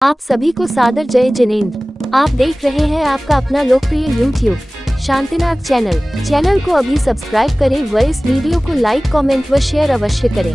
आप सभी को सादर जय जिनेंद्र। आप देख रहे हैं आपका अपना लोकप्रिय YouTube शांतिनाथ चैनल को अभी सब्सक्राइब करें व इस वीडियो को लाइक कमेंट व शेयर अवश्य करें।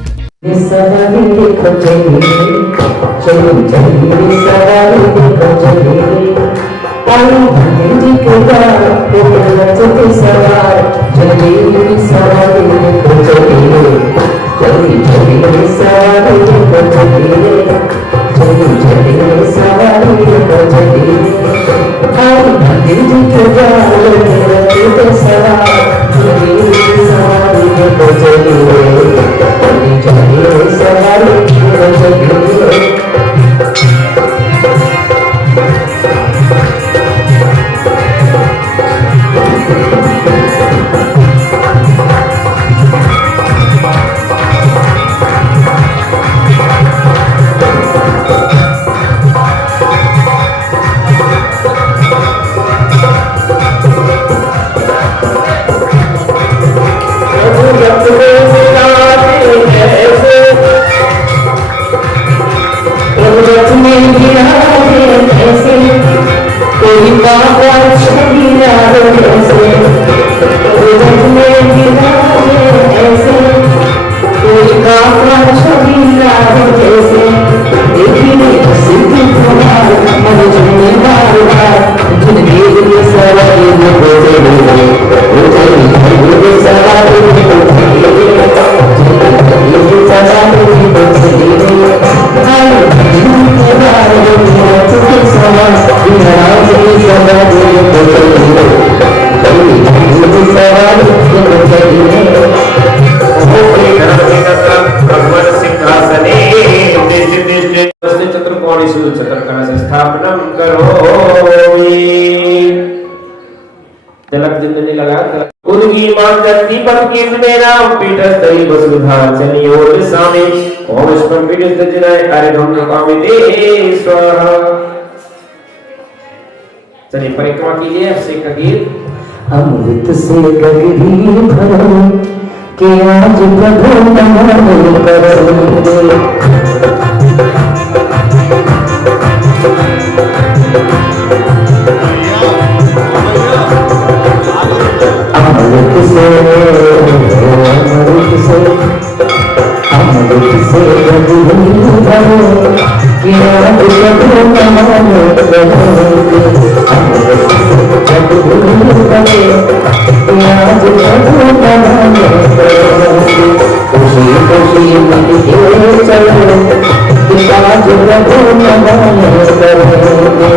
तिलक जिंदगी लगा उर्गी मांगती पत्नी मेरा पीठस दई वसुधा चनी ओर सामी ओम स्पम पीठस दजनाय अरे हम कामे दे स्वाहा। चलिए परिक्रमा कीजिए अभिषेक का गीत। अमृत से गगरी भरो कि आज प्रभु नमन करेंगे। अमृत से गगरी भरो कि आज प्रभु नमन करेंगे। अमृत से खुशी खुशी मिलके चलो कि आज प्रभु नमन करेंगे।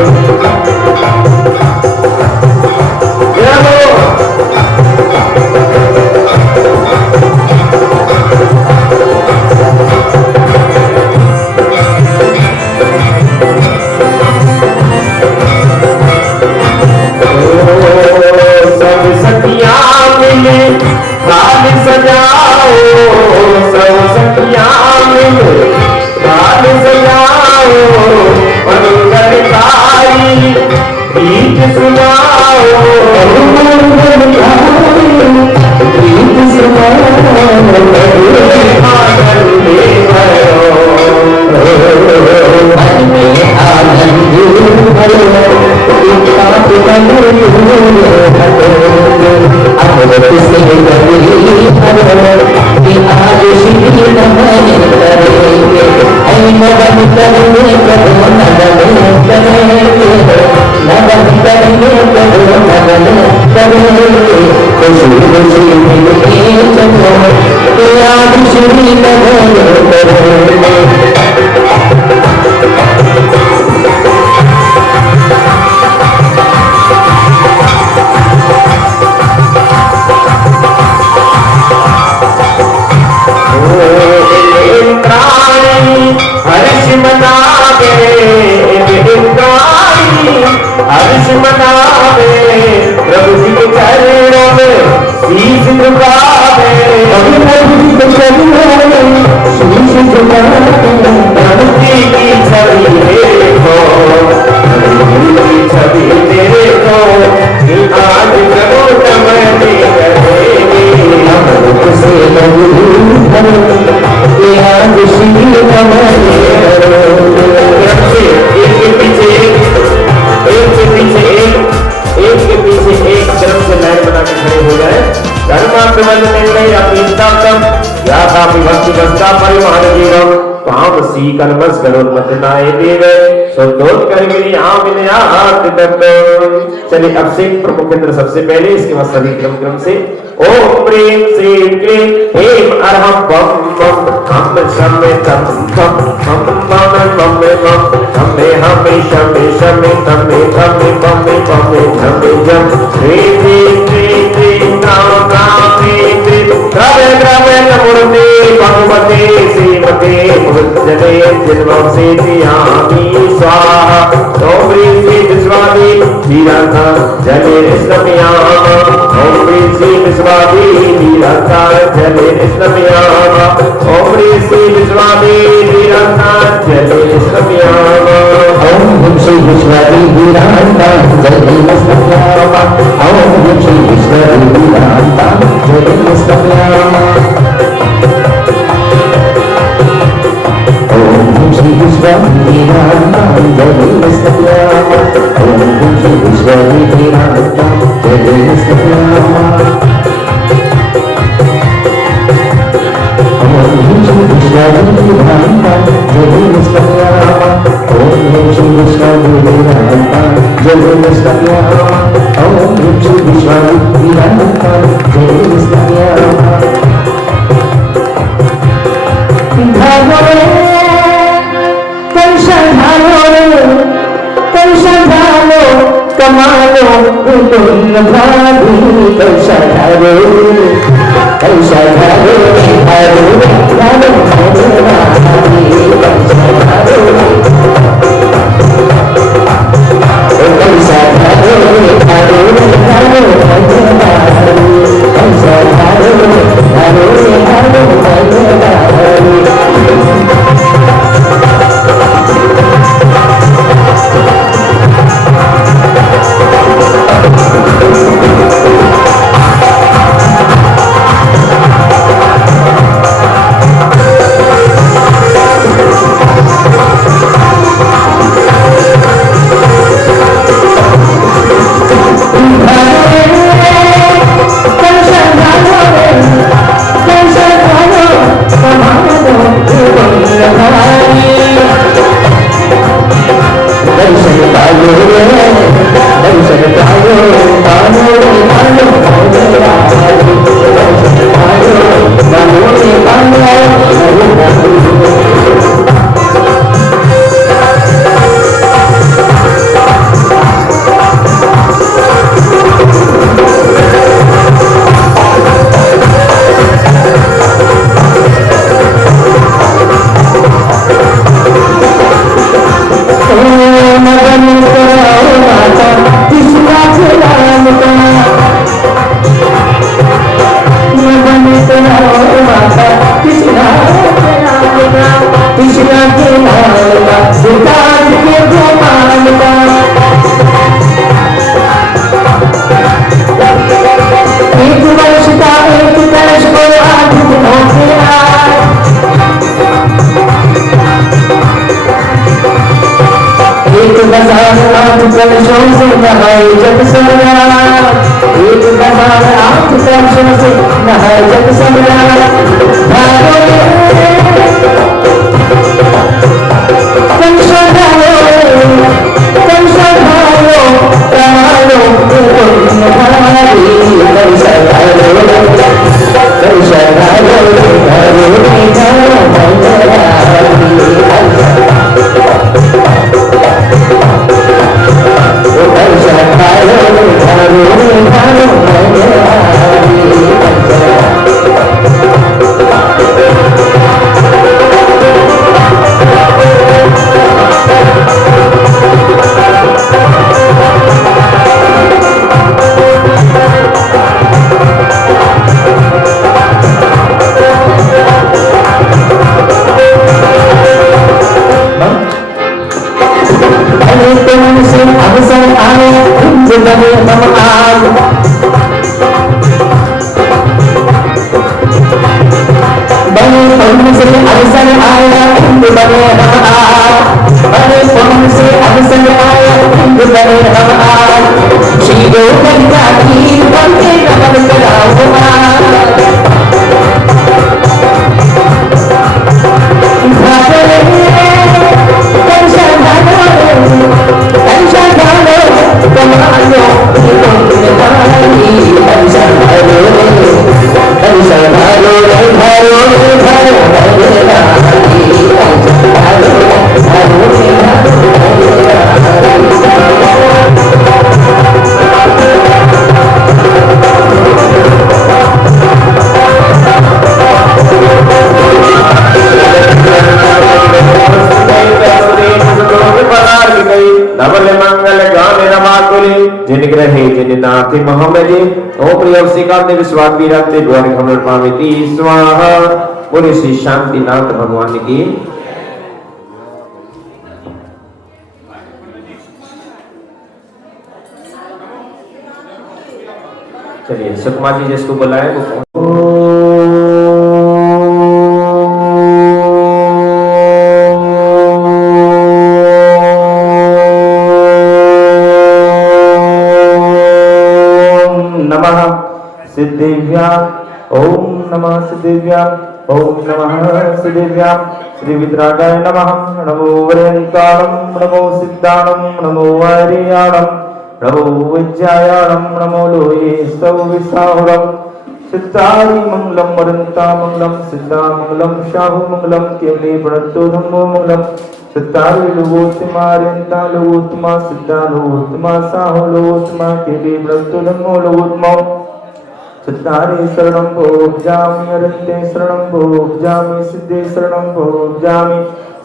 एक कलमस करोन्मतनाय देव शुद्धोत्कर्गिणी आमिनयात तत्तो। चलिए अब से प्रमुख मंत्र सबसे पहले, इसके बाद सभी क्रम से। ओम प्रेम श्रीं क्लीं ऐं अरहं बम बम हम शमे तम तम हम बम बम बम हमें हमें शमे शमे तमे तमे बमे बमे हमें जम श्री श्री श्री श्री राम राम श्री श्री द्रव्य द्रव्य नमोते भगवते श्रीमते मुद्जते जिन्वं सेतियामि स्वाहा। ओम प्रेम श्री विश्वादी वीरता जले स्नपयाम ओम प्रेम श्री विश्वादी वीरता जले स्नपयाम ओम प्रेम श्री विश्वादी वीरता जले स्नपयाम ओम श्री विश्वादी वीरता जले स्नपयाम ओम श्री विश्वादी वीरता जले स्नपयाम ओम श्री विश्वादी वीरता जले स्नपयाम ओम श्री विश्वादी वीरता जले स्नपयाम ओम श्री विश्वादी वीरता जले स्नपयाम ओम श्री विश्वादी वीरता जले स्नपयाम ओम श्री विश्वादी वीरता जले स्नपयाम भागो रे कैसा भागो कमालो तुम भाभी कैसा भागो कैसा भागो भागो भागो भाभी कैसा भागो कैसा भागो भागो भागो कैसा भागो भागो भागो धवल मंगल गान रमाकुली जिन ग्रहे जिन नाथ मोहम्मदी ओ प्रियवसिकांत विश्वास विराते द्वार खबर पाविती स्वाहा। बोले श्री शांतिनाथ भगवान की। चलिए सुकमा जी जिसको बुलाए वो नमः सिद्धिव्या ओम नमः सिद्धिव्या ओम नमः सिद्धिव्या श्री विद्रागाय नमः नमो वरेन्ताणं नमो सिद्धाणं नमो वारियाणं नमो विज्ञायाणं नमो लोये सौविसाहुरं सिद्धारि मंगलम वरन्ता मंगलम सिद्धा मंगलम शाहु मंगलम केवले प्रणतो धम्मो मंगलम सिद्धारि लोगोत्तमा रेन्ता लोगोत्तमा सिद्धा लोगोत्तमा साहु लोगोत्तमा केवले प्रणतो धम्मो लोगोत्तमा सिद्धारि शरणं भोजामि अरन्ते शरणं भोजामि सिद्धे शरणं भोजामि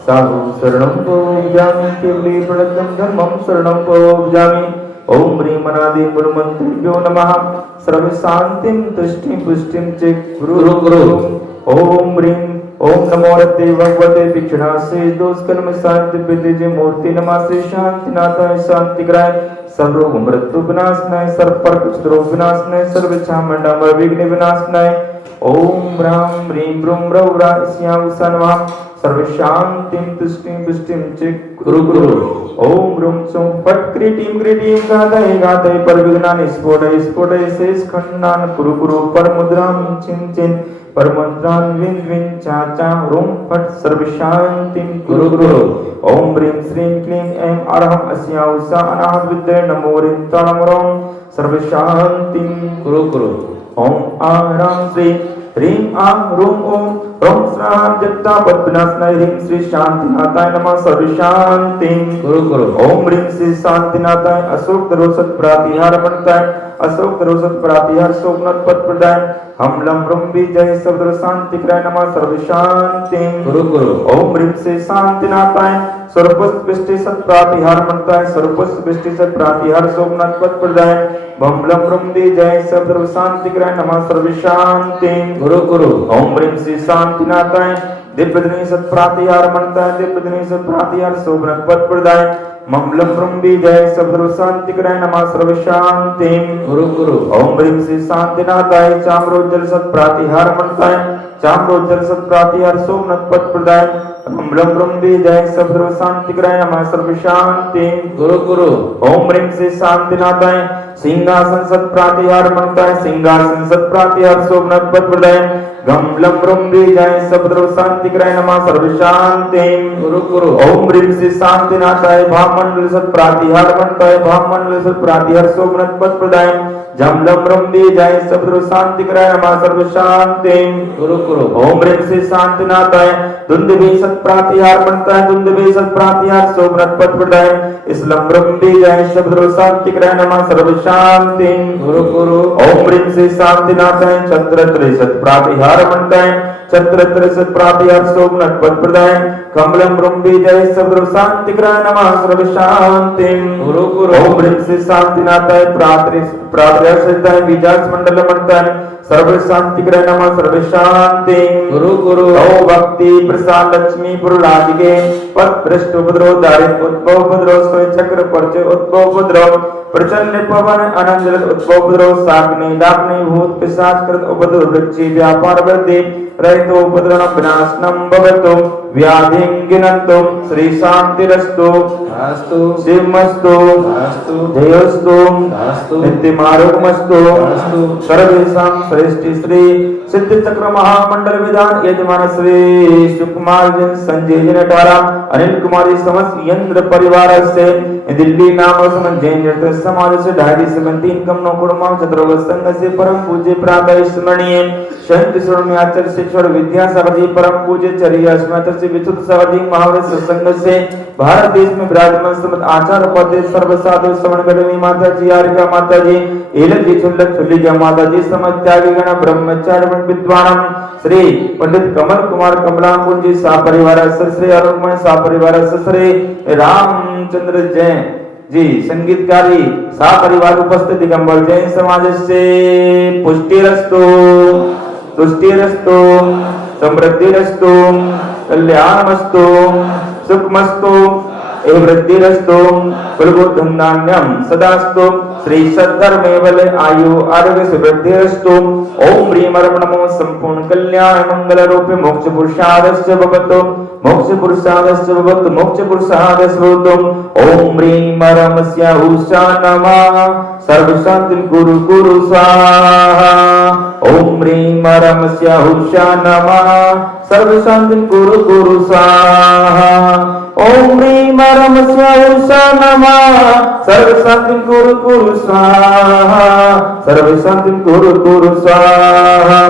साहु शरणं भोजामि केवले प्रणतं धम्मं शरणं भोजामि। ओम ह्रीं अनादि गुरुमंत्रिभ्यो नमः सर्व शांतिं तुष्टिं पुष्टिं च गुरु गुरु। ओम ह्रीं ओम नमो रते भगवते दीक्षिणासे दोषकर्म शांति विद्य मूर्ति नमः श्री शांतिनाथाय शांतिग्राय सर्वरोग मृत्यु विनाशनाय सर्वपर रोग विनाशनाय सर्वच्छामंडामर विघ्न विनाशनाय। ओम ह्रां ह्रीं ब्रूं ब्रौ ह्रास्यां नमः सर्व शांतिं तुष्टिं पुष्टिं च गुरु गुरु। ओम ह्रूं सौं फट् क्रीटीं क्रीटीं गादय गादय पर विघ्नानि स्फोटय स्फोटय शेष खंडान् कुरु कुरु पर मुद्रां चिन् चिन् पर मंत्रान् विन् विन् चा चा ह्रूं फट् सर्व शांतिं गुरु गुरु। ओम ह्रीं श्रीं क्लीं ऐं अरहं अस्यां उषा अनाहत विद्ये नमो ह्रीं ताणमरों सर्व शांतिं गुरु गुरु। ओम आ ह्रां श्री ह्रीं आ ह्रूं ओम ओम श्रां जप्ता पद्मनाशनाय ह्रीं श्री शांतिनाथाय नमः सर्व शांतिं गुरु गुरु। ओम ह्रीं श्री शांतिनाथाय अशोक दरोसत प्रातिहार बनताय अशोक दरोसत प्रातिहार शोकनाथ पद प्रदाय हम लम ब्रह्मी जय सर्व शांति कराय नमः सर्व शांतिं गुरु गुरु। ओम ह्रीं श्री शांतिनाथाय सर्वपुष्प वृष्टि सत प्रातिहार बनताय सर्वपुष्प वृष्टि सत प्रातिहार शोकनाथ पद प्रदाय हम लम ब्रह्मी जय सर्व शांति कराय नमः सर्व शांतिं गुरु गुरु। ओम ह्रीं श्री शांतिनाथाय दिव्यदिनी सत प्रातिहार बनताय दिव्यदिनी सत प्रातिहार शोभनाथ पद प्रदाय मंगलम ब्रह्मी जय सर्व शांति कराय नमः सर्व शांतिं गुरु गुरु। ओम ह्रीं श्री शांतिनाथाय चाम्रोज्जल सत प्रातिहार बनताय चाम्रोज्जल सत प्रातिहार शोभनाथ पद प्रदाय मंगलम ब्रह्मी जय सर्व शांति कराय नमः सर्व शांतिं गुरु गुरु। ओम ह्रीं श्री शांतिनाथाय सिंहासन सत प्रातिहार बनताय सिंहासन सत प्रातिहार शोभनाथ पद प्रदाय गमलम ब्रह्मी जय सर्व शांति कराय नमः सर्व शांतिं गुरु गुरु। ओम ह्रीं श्री शांतिनाथाय भामंडल सत प्रातिहार बनताय भामंडल सत प्रातिहार शोभनाथ पद प्रदाय जमलम ब्रह्मी जय सर्व शांति कराय नमः सर्व शांतिं गुरु गुरु। ओम ह्रीं श्री शांतिनाथाय दुंदुभि सत प्रातिहार बनताय दुंदुभि सत प्रातिहार शोभनाथ पद प्रदाय इस्लम ब्रह्मी जय सर्व शांति कराय नमः सर्व शांतिं गुरु गुरु। ओम ह्रीं श्री शांतिनाथाय छत्र सत प्रातिहार बनताय छत्र सत प्रातिहार शोभनाथ पद प्रदाय कमलम ब्रह्मी जय सर्व शांति कराय नमः सर्व शांतिं गुरु गुरु। ओम ह्रीं श्री शांतिनाथाय प्रातिहार सिद्धाय विजास मंडल बनताय सर्व शांति कराय नमः सर्व शांतिं गुरु गुरु। ओ भक्ति प्रसाद लक्ष्मी पुरराजिके पद भ्रष्ट उपद्रव दारिद्र उद्भव उपद्रव सोय चक्र पर्च उद्भव उपद्रव प्रचंड पवन अनंत उद्भव उपद्रव साग्नि डाग्नि भूत पिशाच कृत उपद्रव वृक्षि व्यापार वृद्धि रहितो उपद्रव विनाशनम भवतु व्याधिं गिनन्तु श्री शांतिरस्तु अस्तु शिवमस्तु अस्तु जयोस्तु अस्तु नित्यमारोग्यमस्तु अस्तु सर्वेषां श्रेष्ठ श्री सिद्ध चक्र महामंडल विधान यजमान श्री सुकुमार जन संजय जन अठारा अनिल कुमारी समस्त यंत्र परिवार से दिल्ली नाम समझे समाज से ढाई समंती इनकम नौकुड़मा चतुर्वर्ग संघ से परम पूज्य प्रातः स्मरणीय शांति स्वर्ण आचार्य शिक्षण विद्या सागर परम पूज्य चर्या स्मृत से विशुद्ध सागर महावीर सत्संग से भारत देश में विराजमान समस्त आचार्य पद सर्व साधु श्रवण गणवी माता जी आरिका माता जी एलक जी छुल्लक छुल्लिका माता जी समस्त त्यागी गण ब्रह्मचार्य विद्वान श्री पंडित कमल कुमार कमलांकुर जी सा परिवार श्री अरुणमय सा परिवार श्री रामचंद्र जैन जी संगीतकारी सपरिवार उपस्थित दिगंबर जैन समाज से पुष्टिरस्तु तुष्टिरस्तु समृद्धिरस्तु कल्याणमस्तु सुखमस्तु वृद्धिरस्तु कुलबुद्धं नान्यं सदास्तु श्री सद्धर्मे बले आयु आरोग्य सुवृद्धिरस्तु ओम ह्रीं नमो संपूर्ण कल्याण मंगल रूपे मोक्ष पुरुषादस्य भवतु मोक्ष पुरुषादस्य भवतु मोक्ष पुरुषादस्य भवतु ओम ह्रीं मरमस्य उषा नमः सर्व शांति गुरु गुरु स्वाहा ओम ह्रीं मरमस्य उषा नमः सर्व शांति गुरु गुरु स्वाहा ओम ह्रीं मरमस्य उषा नमः सर्व शांति गुरु गुरु स्वाहा सर्व शांति गुरु गुरु स्वाहा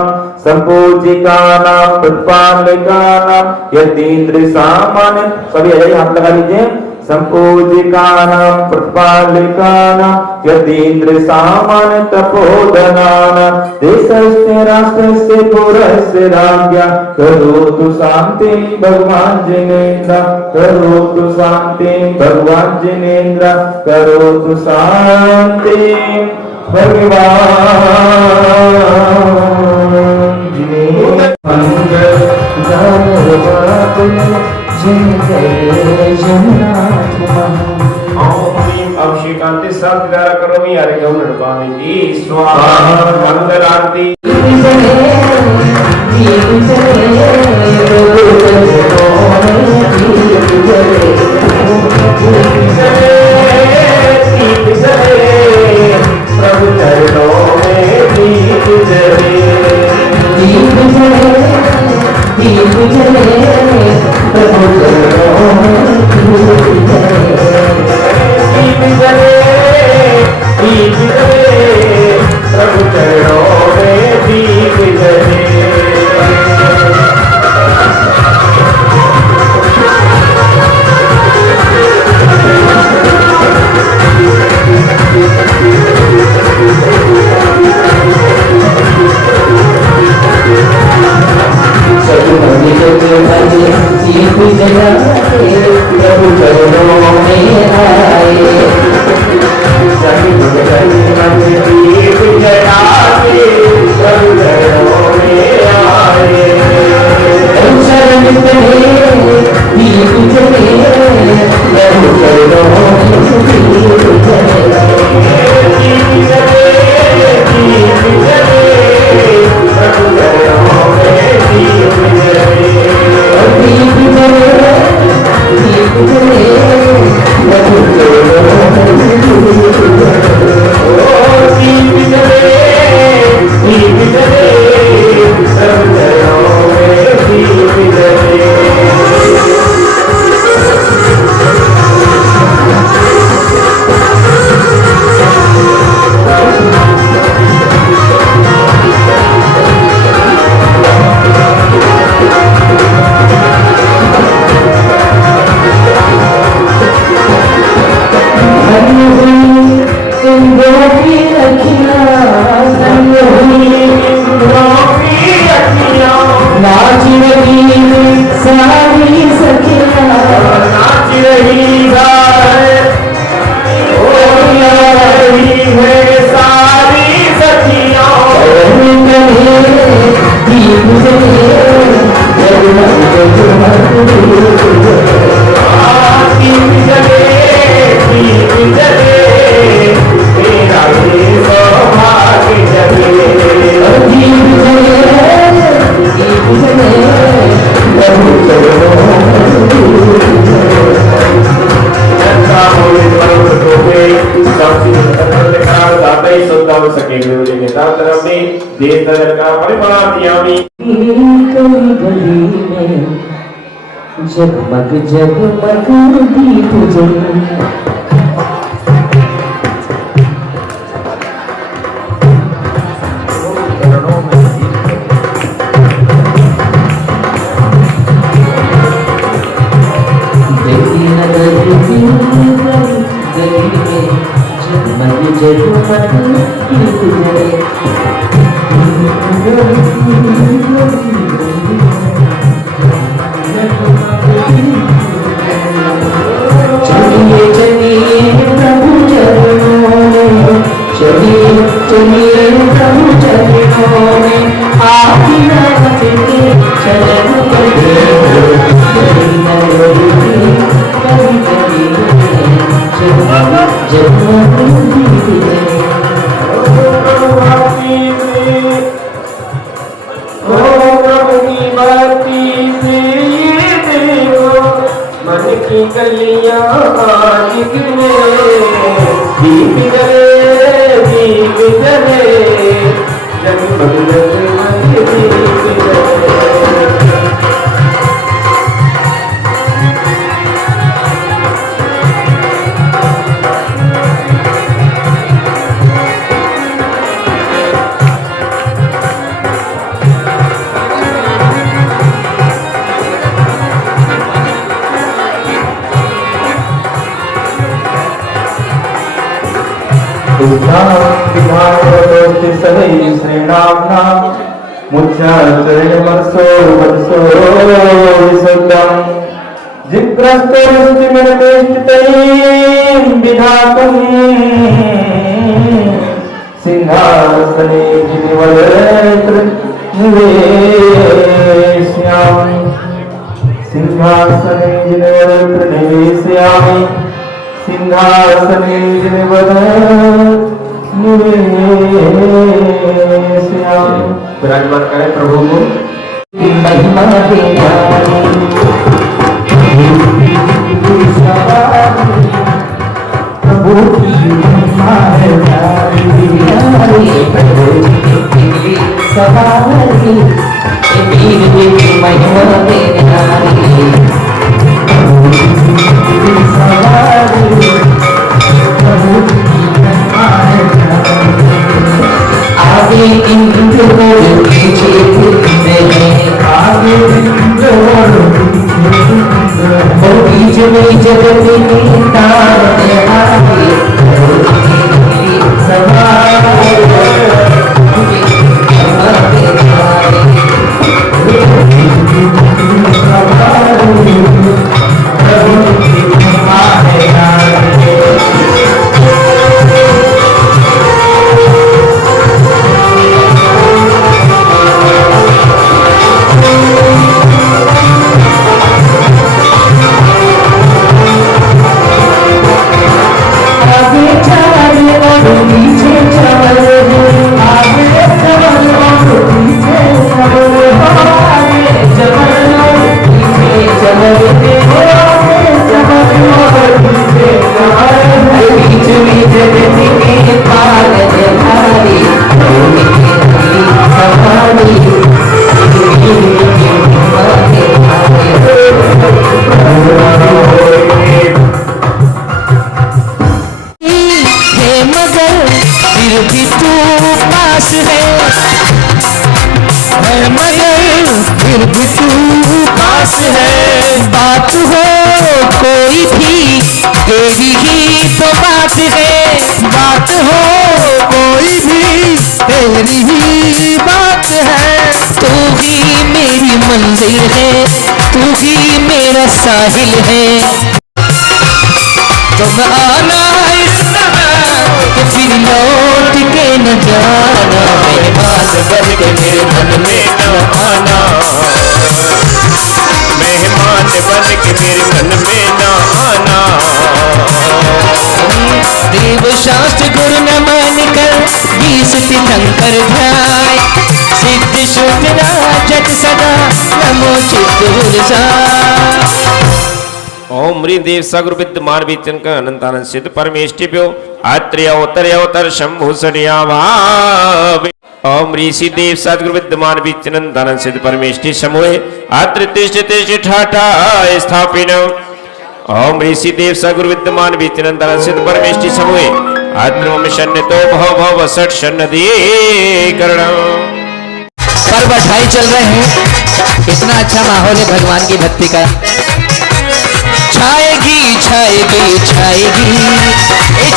संपूजिकानां प्रतिपालकानां यतीन्द्र सामान्य सभी यही हाथ लगा लीजिए संपूजिकानां प्रतिपालकानां यतीन्द्र सामान्य तपोधनानां देशस्य राष्ट्रस्य पुरस्य राज्ञा करोतु शांति भगवान जिनेन्द्र करोतु शांति भगवान जिनेन्द्र करोतु शांति भगवान जिनेन्द्र मंगल गानव बाबे जय जगन्नाथ महा ओम ह्रीं अभिषेकांति सद्गारा करोमि अर्घ्यं नृपामि स्वाहा मंगलांति प्रभु चरणों में दीप जले दीप जले दीप जले प्रभु चरणों में दीप जले दीप जले प्रभु चरणों में दीप जले सतुमनि जगमनि दीप जलाए प्रभु चरणों में आए दीप जलाके प्रभु चरणों में आए शरण चले दीप जले प्रभु चरणों में दीप जले दीप जले दीप जले प्रभु चरणों में दीप जले दीप जले दीप जले प्रभु चरणों में दीप जले दीप जले दीप जले प्रभु चरणों में दीप जले सारी सखिया नाच रही है सारी सखियां दीप जले जगमग जगमग दीप जले दीप जले तेरा ये सौभाग्य जले दीप जले प्रभु चरणों में दीप जनता बोले पर्वत टोपे सबसे कल्याण दाता ही सुनता हो सके गुरु जी का तरफ में देश नगर का परिपालन यामी गली में जगमग जगमग दीप जले चलिए चलिए जगमग दीप जले। मन की गलियां आज में दीप जले दीप जले जगमग जगमग दीप जले। सिंहासने सिंहासने जिनवरत्र निवेशयामि सिंहासने विराजमान करें प्रभु को। महिमा तेरा प्रभु की महिमा है तेरी सवारी वीर की महिमा तेरा सवारी प्रभु की महिमा है आगे इंद्र और पीछे आगे इंद्र और बीच में जगत में तारे आगे साहिल है तुम आना इस तरह कि फिर लौट के न जाना मेहमान बन के मेरे मन में न आना मेहमान बन के मेरे मन में न आना देव शास्त्र गुरु न मान कर 20 तीर्थंकर ध्याय सिद्ध शुद्ध राजत सदा नमो चित्त ओम ह्रीं देव सगुरु विद्यमान विचन का अनंतानंद सिद्ध परमेष्टिभ्यो आत्रेय अवतर शंभु सरियाभाव। ओम ऋषि देव सदगुरु विद्यमान विचन अनंतानंद सिद्ध परमेष्टि समूहे आत्र तिष्ठ तिष्ठ ठाठा स्थापिन। ओम ऋषि देव सगुरु विद्यमान विचन अनंतानंद सिद्ध परमेष्टि समूहे आत्र मम शन्यतो भव भव सठ शन्नदीकरणम्। पर्व 28 चल रहे हैं, इतना अच्छा माहौल है भगवान की भक्ति का। छाएगी छाएगी छाएगी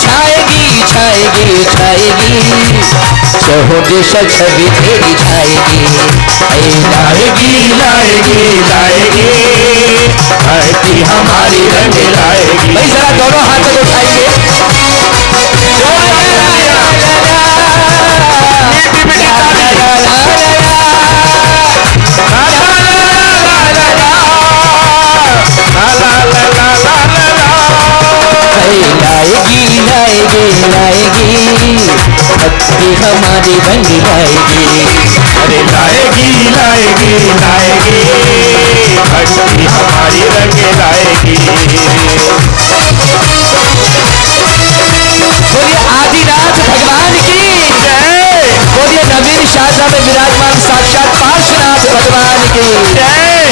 छाएगी छाएगी छाएगी चहो दिशा छवि तेरी छाएगी लाएगी लाएगी लाएगी आरती हमारी रंग लाएगी। भाई जरा दोनों हाथ में उठाइए। लाएगी भक्ति हमारी रंग लाएगी। अरे लाएगी लाएगी लाएगी भक्ति हमारी रंग लाएगी। बोलिए आदिनाथ भगवान की जय। बोलिए नवीन शारदा में विराजमान साक्षात पार्श्वनाथ भगवान की जय।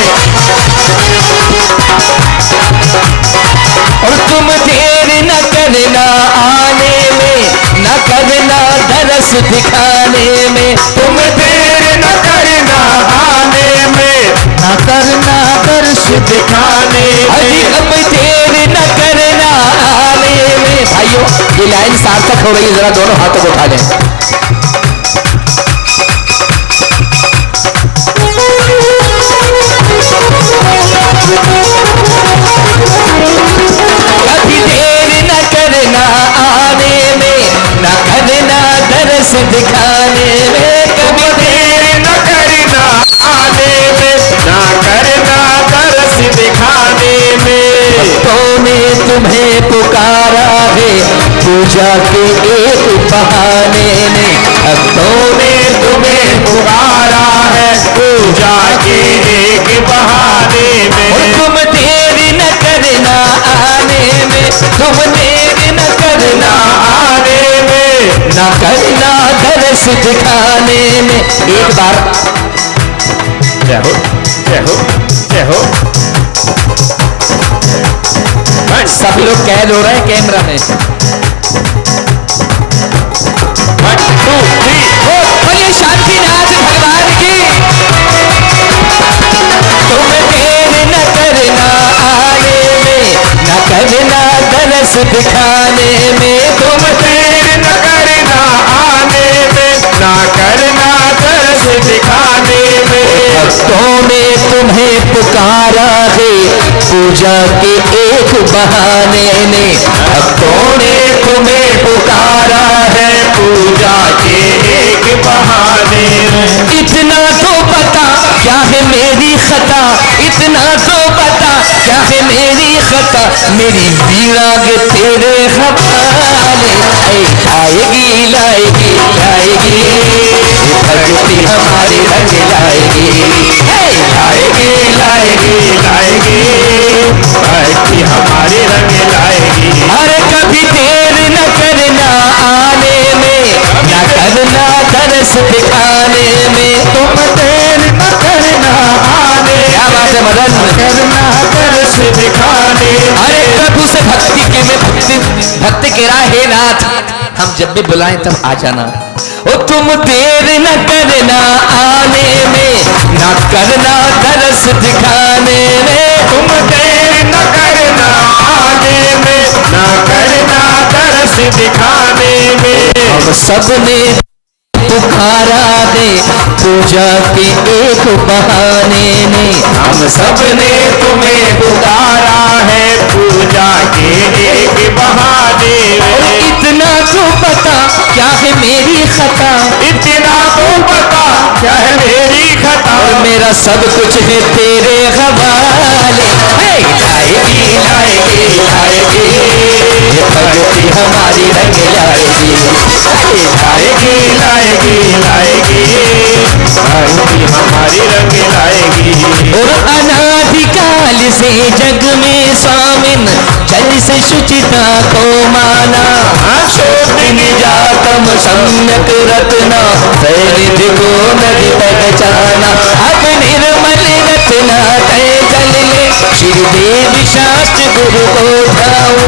और तुम देर न करना आने में, न करना दरस दिखाने में। तुम देर न करना आने में, न करना दरस दिखाने में। अभी अब देर न करना आने में। भाइयों ये लाइन सार्थक हो रही है, जरा दोनों हाथों को उठा लें। अभी देर न करना आने में, न करना दरस दिखाने में। कभी देर न करना आने में, न करना दरस दिखाने में। भक्तों ने तुम्हें पुकारा है पूजा के एक बहाने में। भक्तों ने तुम्हें पुकारा है पूजा के एक बहाने में। और तुम देर न करना आने में, तुम देर न करना आने में न करना दरस दिखाने में। एक बार जय हो जय हो जय हो। सब लोग कैद हो रहे हैं कैमरा में। 1 2 3 बोलिए शांतिनाथ भगवान की। तुम देर न करना आने में, न करना दरस दिखाने में। तुम देर न करना आने में, न करना दरस दिखाने में। भक्तों ने तुम्हें पुकारा है पूजा के एक बहाने में। भक्तों ने तुम्हें पुकारा है पूजा के एक बहाने में। इतना तो पता क्या है मेरी खता, इतना तो पता क्या है मेरी खता। मेरी वीराग तेरे हवाले आएगी लाएगी लाएगी भक्ति हमारी रंग लाएगी। लाएगी लाएगी लाएगी भक्ति हमारे रंग लाएगी। अरे कभी देर न करना आने में, न करना दरस दिखाने में। तुम देर न करना आने। क्या बात है मदन, करना दरस दिखाने। अरे प्रभु से भक्ति के में भक्ति के राहे नाथ, हम जब भी बुलाएं तब आ जाना। ओ तुम देर न करना आने में, न करना दरस दिखाने में। तुम देर न करना आने में, न करना दरस दिखाने में। हम सबने पुकारा दे पूजा के एक बहाने ने। हम सबने तुम्हें पुकारा है पूजा के एक बहाने में। इतना तो पता क्या है मेरी खता, इतना तो पता क्या है मेरी खता। और मेरा सब कुछ है तेरे हवाले। लाएगी लाएगी लाएगी भक्ति हमारी रंग लाएगी। लाएगी लाएगी लाएगी भक्ति हमारी रंग लाएगी। और अनादिकाल से जग में स्वामिन जल से शुचिता को माना। शोधिन जातम सम्यक रत्ना सैनिधि को नदी पहचाना। अब निर्मल रत्ना तय जल ले श्री देव शास्त्र गुरु को ध्याऊं।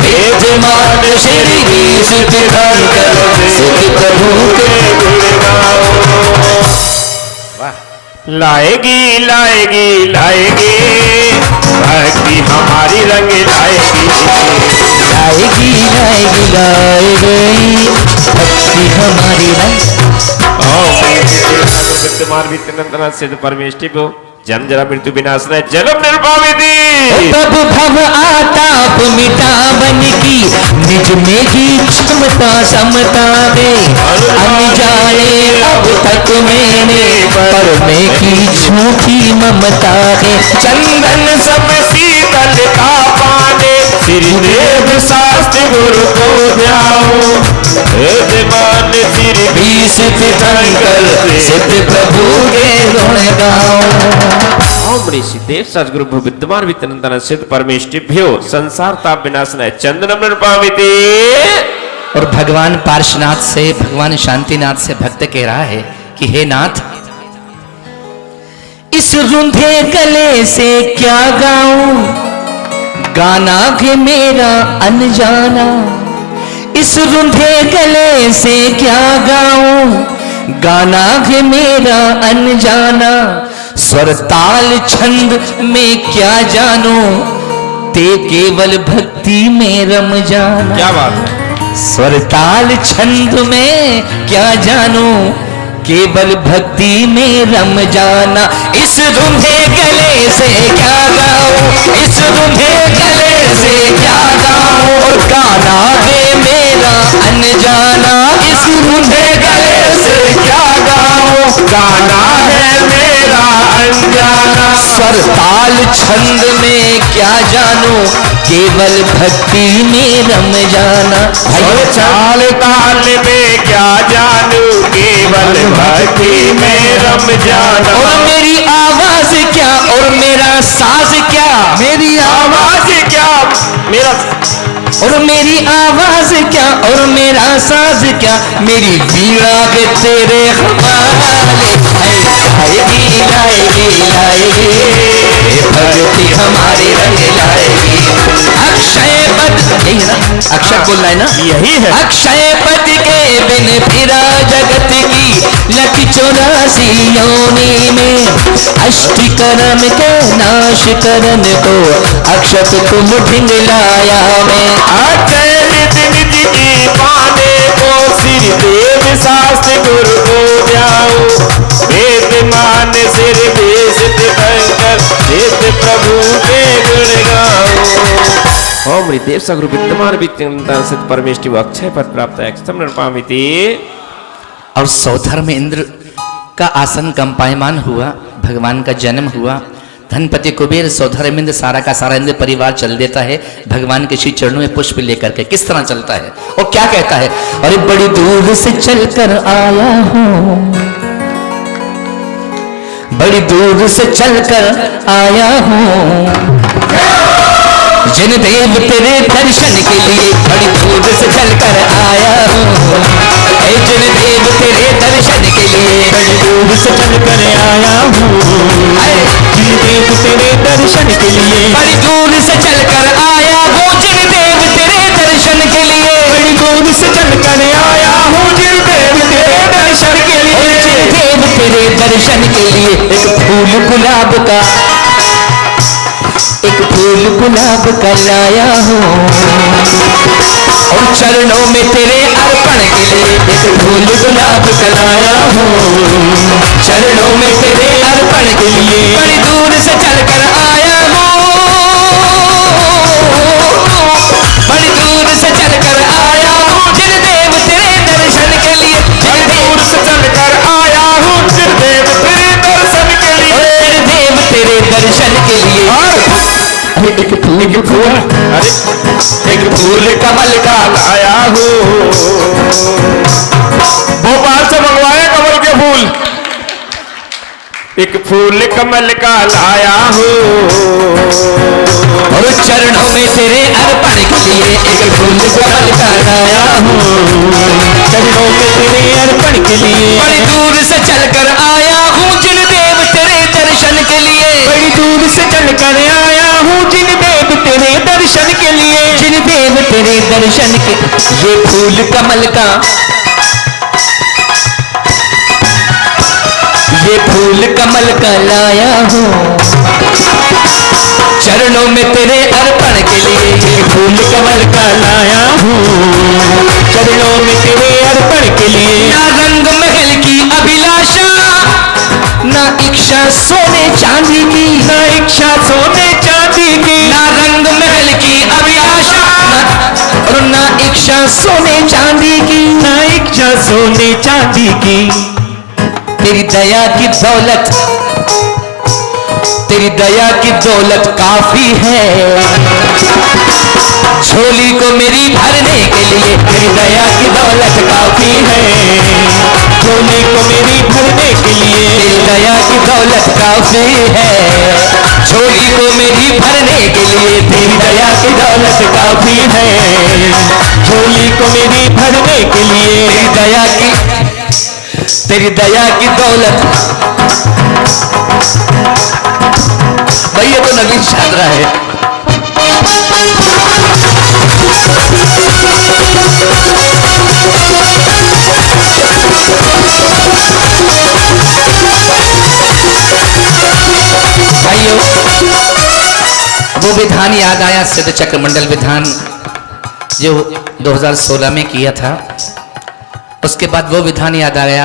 वेद मान श्री सुख धन कर सुख प्रभु के गुण गाओ। लाएगी लाएगी लाएगी भक्ति हमारी रंग लाएगी। लाएगी लाएगी लाएगी भक्ति हमारी रंग। विद्यमान वित्तनंदन सिद्ध परमेष्टि को जन्म जरा मृत्यु विनाशनाय जन्म निर्भाविनी। तब भव आताप मिटावन की निज में ही क्षमता समता दे। अनजाने अब तक मैंने पर में की झूठी ममता है। चंदन सब शीतल का पाने श्री देव शास्त्र गुरु को ध्याओ। वेद मान इस तीर्थंकर सिद्ध प्रभु के गुण गाऊं। ओम ऋषि देव सद्गुरु विद्यमान वितनंदन सिद्ध परमेष्टिभ्यो संसार ताप विनाशनाय चंदनम पाविते। और भगवान पार्श्वनाथ से, भगवान शांतिनाथ से भक्त कह रहा है कि हे नाथ, इस रुंधे गले से क्या गाऊं, गाना भी मेरा अनजाना। इस रुंधे गले से क्या गाऊं, गाना भी मेरा अनजाना। स्वर ताल छंद में क्या जानूं, ते केवल भक्ति में रम जाना। क्या बात है। स्वर ताल छंद में क्या जानूं, केवल भक्ति में रम जाना। इस रुंधे गले से क्या गाऊं, इस रुंधे गले से क्या गाऊं, और गाना है मेरा अनजाना। इस रुंधे गले से क्या गाऊं, गाना है मेरा अनजाना। स्वर ताल छंद में क्या जानूं, केवल भक्ति में रम जाना। चाल ताल में क्या जानूं, केवल भक्ति में रम जाना। और मेरी आवाज क्या और मेरा साज क्या, मेरी आवाज क्या, मेरा और मेरी आवाज क्या और मेरा साज क्या, मेरी वीणा के तेरे हवाले आएगी, लाएगी लाएगी, भक्ति हमारी रंग लाएगी। अक्षय पद, यही है ना, अक्षय बोलना है ना, यही है। अक्षय पद के बिन फिरा जगत की लख 84 योनि में। अष्टकर्म के नाश करन को अक्षत तुम ढिंगलाया में। अक्षय निधि निधि की पाने को सिर देव शास्त्र गुरु को जाओ। वेद मान सिर बेस दिवंकर सिद्ध प्रभु के गुण गाओ। ओम देव सगुरु विद्यमान विद्यमान सिद्ध परमेष्टि अक्षय पद प्राप्त एक्स्तम नृपामिति। और सौधर में इंद्र का आसन कंपायमान हुआ, भगवान का जन्म हुआ। धनपति कुबेर सौधर में सारा का सारा इंद्र परिवार चल देता है भगवान के श्री चरणों में पुष्प लेकर के। किस तरह चलता है और क्या कहता है, अरे बड़ी दूर से चलकर आया हूं, बड़ी दूर से चलकर आया हूं, जिन देव तेरे दर्शन के लिए बड़ी दूर से चलकर आया हूं। जिन देव तेरे दर्शन के लिए बड़ी दूर से चलकर आया हूँ, जिन देव तेरे दर्शन के लिए बड़ी दूर से चलकर आया हूँ, जिन देव तेरे दर्शन के लिए बड़ी दूर से चलकर आया हूँ, जिन देव तेरे दर्शन के लिए, जिन देव तेरे दर्शन के लिए एक फूल गुलाब का, एक फूल गुलाब का लाया हूँ, और चरणों में तेरे अर्पण के लिए एक फूल गुलाब का लाया हूँ, चरणों में तेरे अर्पण के लिए बड़ी दूर से चलकर आया हूँ, बड़ी दूर से चलकर आया हूँ, जिन देव तेरे दर्शन के लिए, जिन दूर से चलकर आया हूँ, जिन देव तेरे दर्शन के लिए, जिन देव तेरे दर्शन के लिए। एक फूल, अरे एक फूल कमल का आया हूँ, भोपाल से मंगवाया कमल के फूल। एक फूल कमल का लाया हूँ, और चरणों में तेरे अर्पण के लिए एक फूल कमल का लाया हूँ, चरणों में तेरे अर्पण के लिए बड़ी दूर से चलकर आया हूँ, जिन देव तेरे दर्शन के लिए बड़ी दूर से चलकर आया हूँ, जिन देव तेरे दर्शन के लिए, जिन देव तेरे दर्शन के, ये फूल कमल का, ये फूल कमल का लाया हूँ, चरणों में तेरे अर्पण के लिए ये फूल कमल का लाया हूँ, चरणों में तेरे अर्पण के लिए। ना रंग महल की अभिलाषा, ना इच्छा सोने चांदी की, ना इच्छा सोने चांदी की, ना रंग महल की अभिलाषा, और ना इच्छा सोने चांदी की, ना इच्छा सोने चांदी की। तेरी दया की दौलत, तेरी दया की दौलत काफी है, झोली को मेरी भरने के लिए तेरी दया की दौलत काफी है, दौलत काफी है, झोली को मेरी भरने के लिए तेरी दया की दौलत काफी है, झोली को मेरी भरने के लिए तेरी दया की दौलत। भाई ये तो नवीन शादरा है। भाइयों, वो विधान याद आया, सिद्ध चक्र मंडल विधान जो 2016 में किया था। उसके बाद वो विधान याद आया।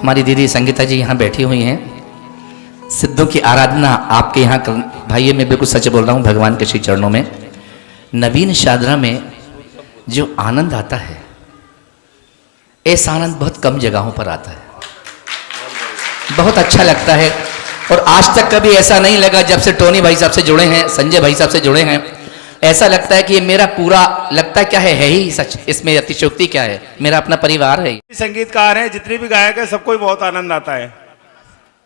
हमारी दीदी संगीता जी यहाँ बैठी हुई हैं। सिद्धों की आराधना आपके यहाँ भाइयों, मैं बिल्कुल सच बोल रहा हूँ, भगवान के श्री चरणों में नवीन शादरा में जो आनंद आता है, ऐसा आनंद बहुत कम जगहों पर आता है। बहुत अच्छा लगता है। और आज तक कभी ऐसा नहीं लगा, जब से टोनी भाई साहब से जुड़े हैं, संजय भाई साहब से जुड़े हैं, ऐसा लगता है कि ये मेरा पूरा लगता क्या है ही सच, इसमें अतिशयोक्ति क्या है, मेरा अपना परिवार है। संगीतकार हैं, जितने भी गायक हैं, सबको ही बहुत आनंद आता है।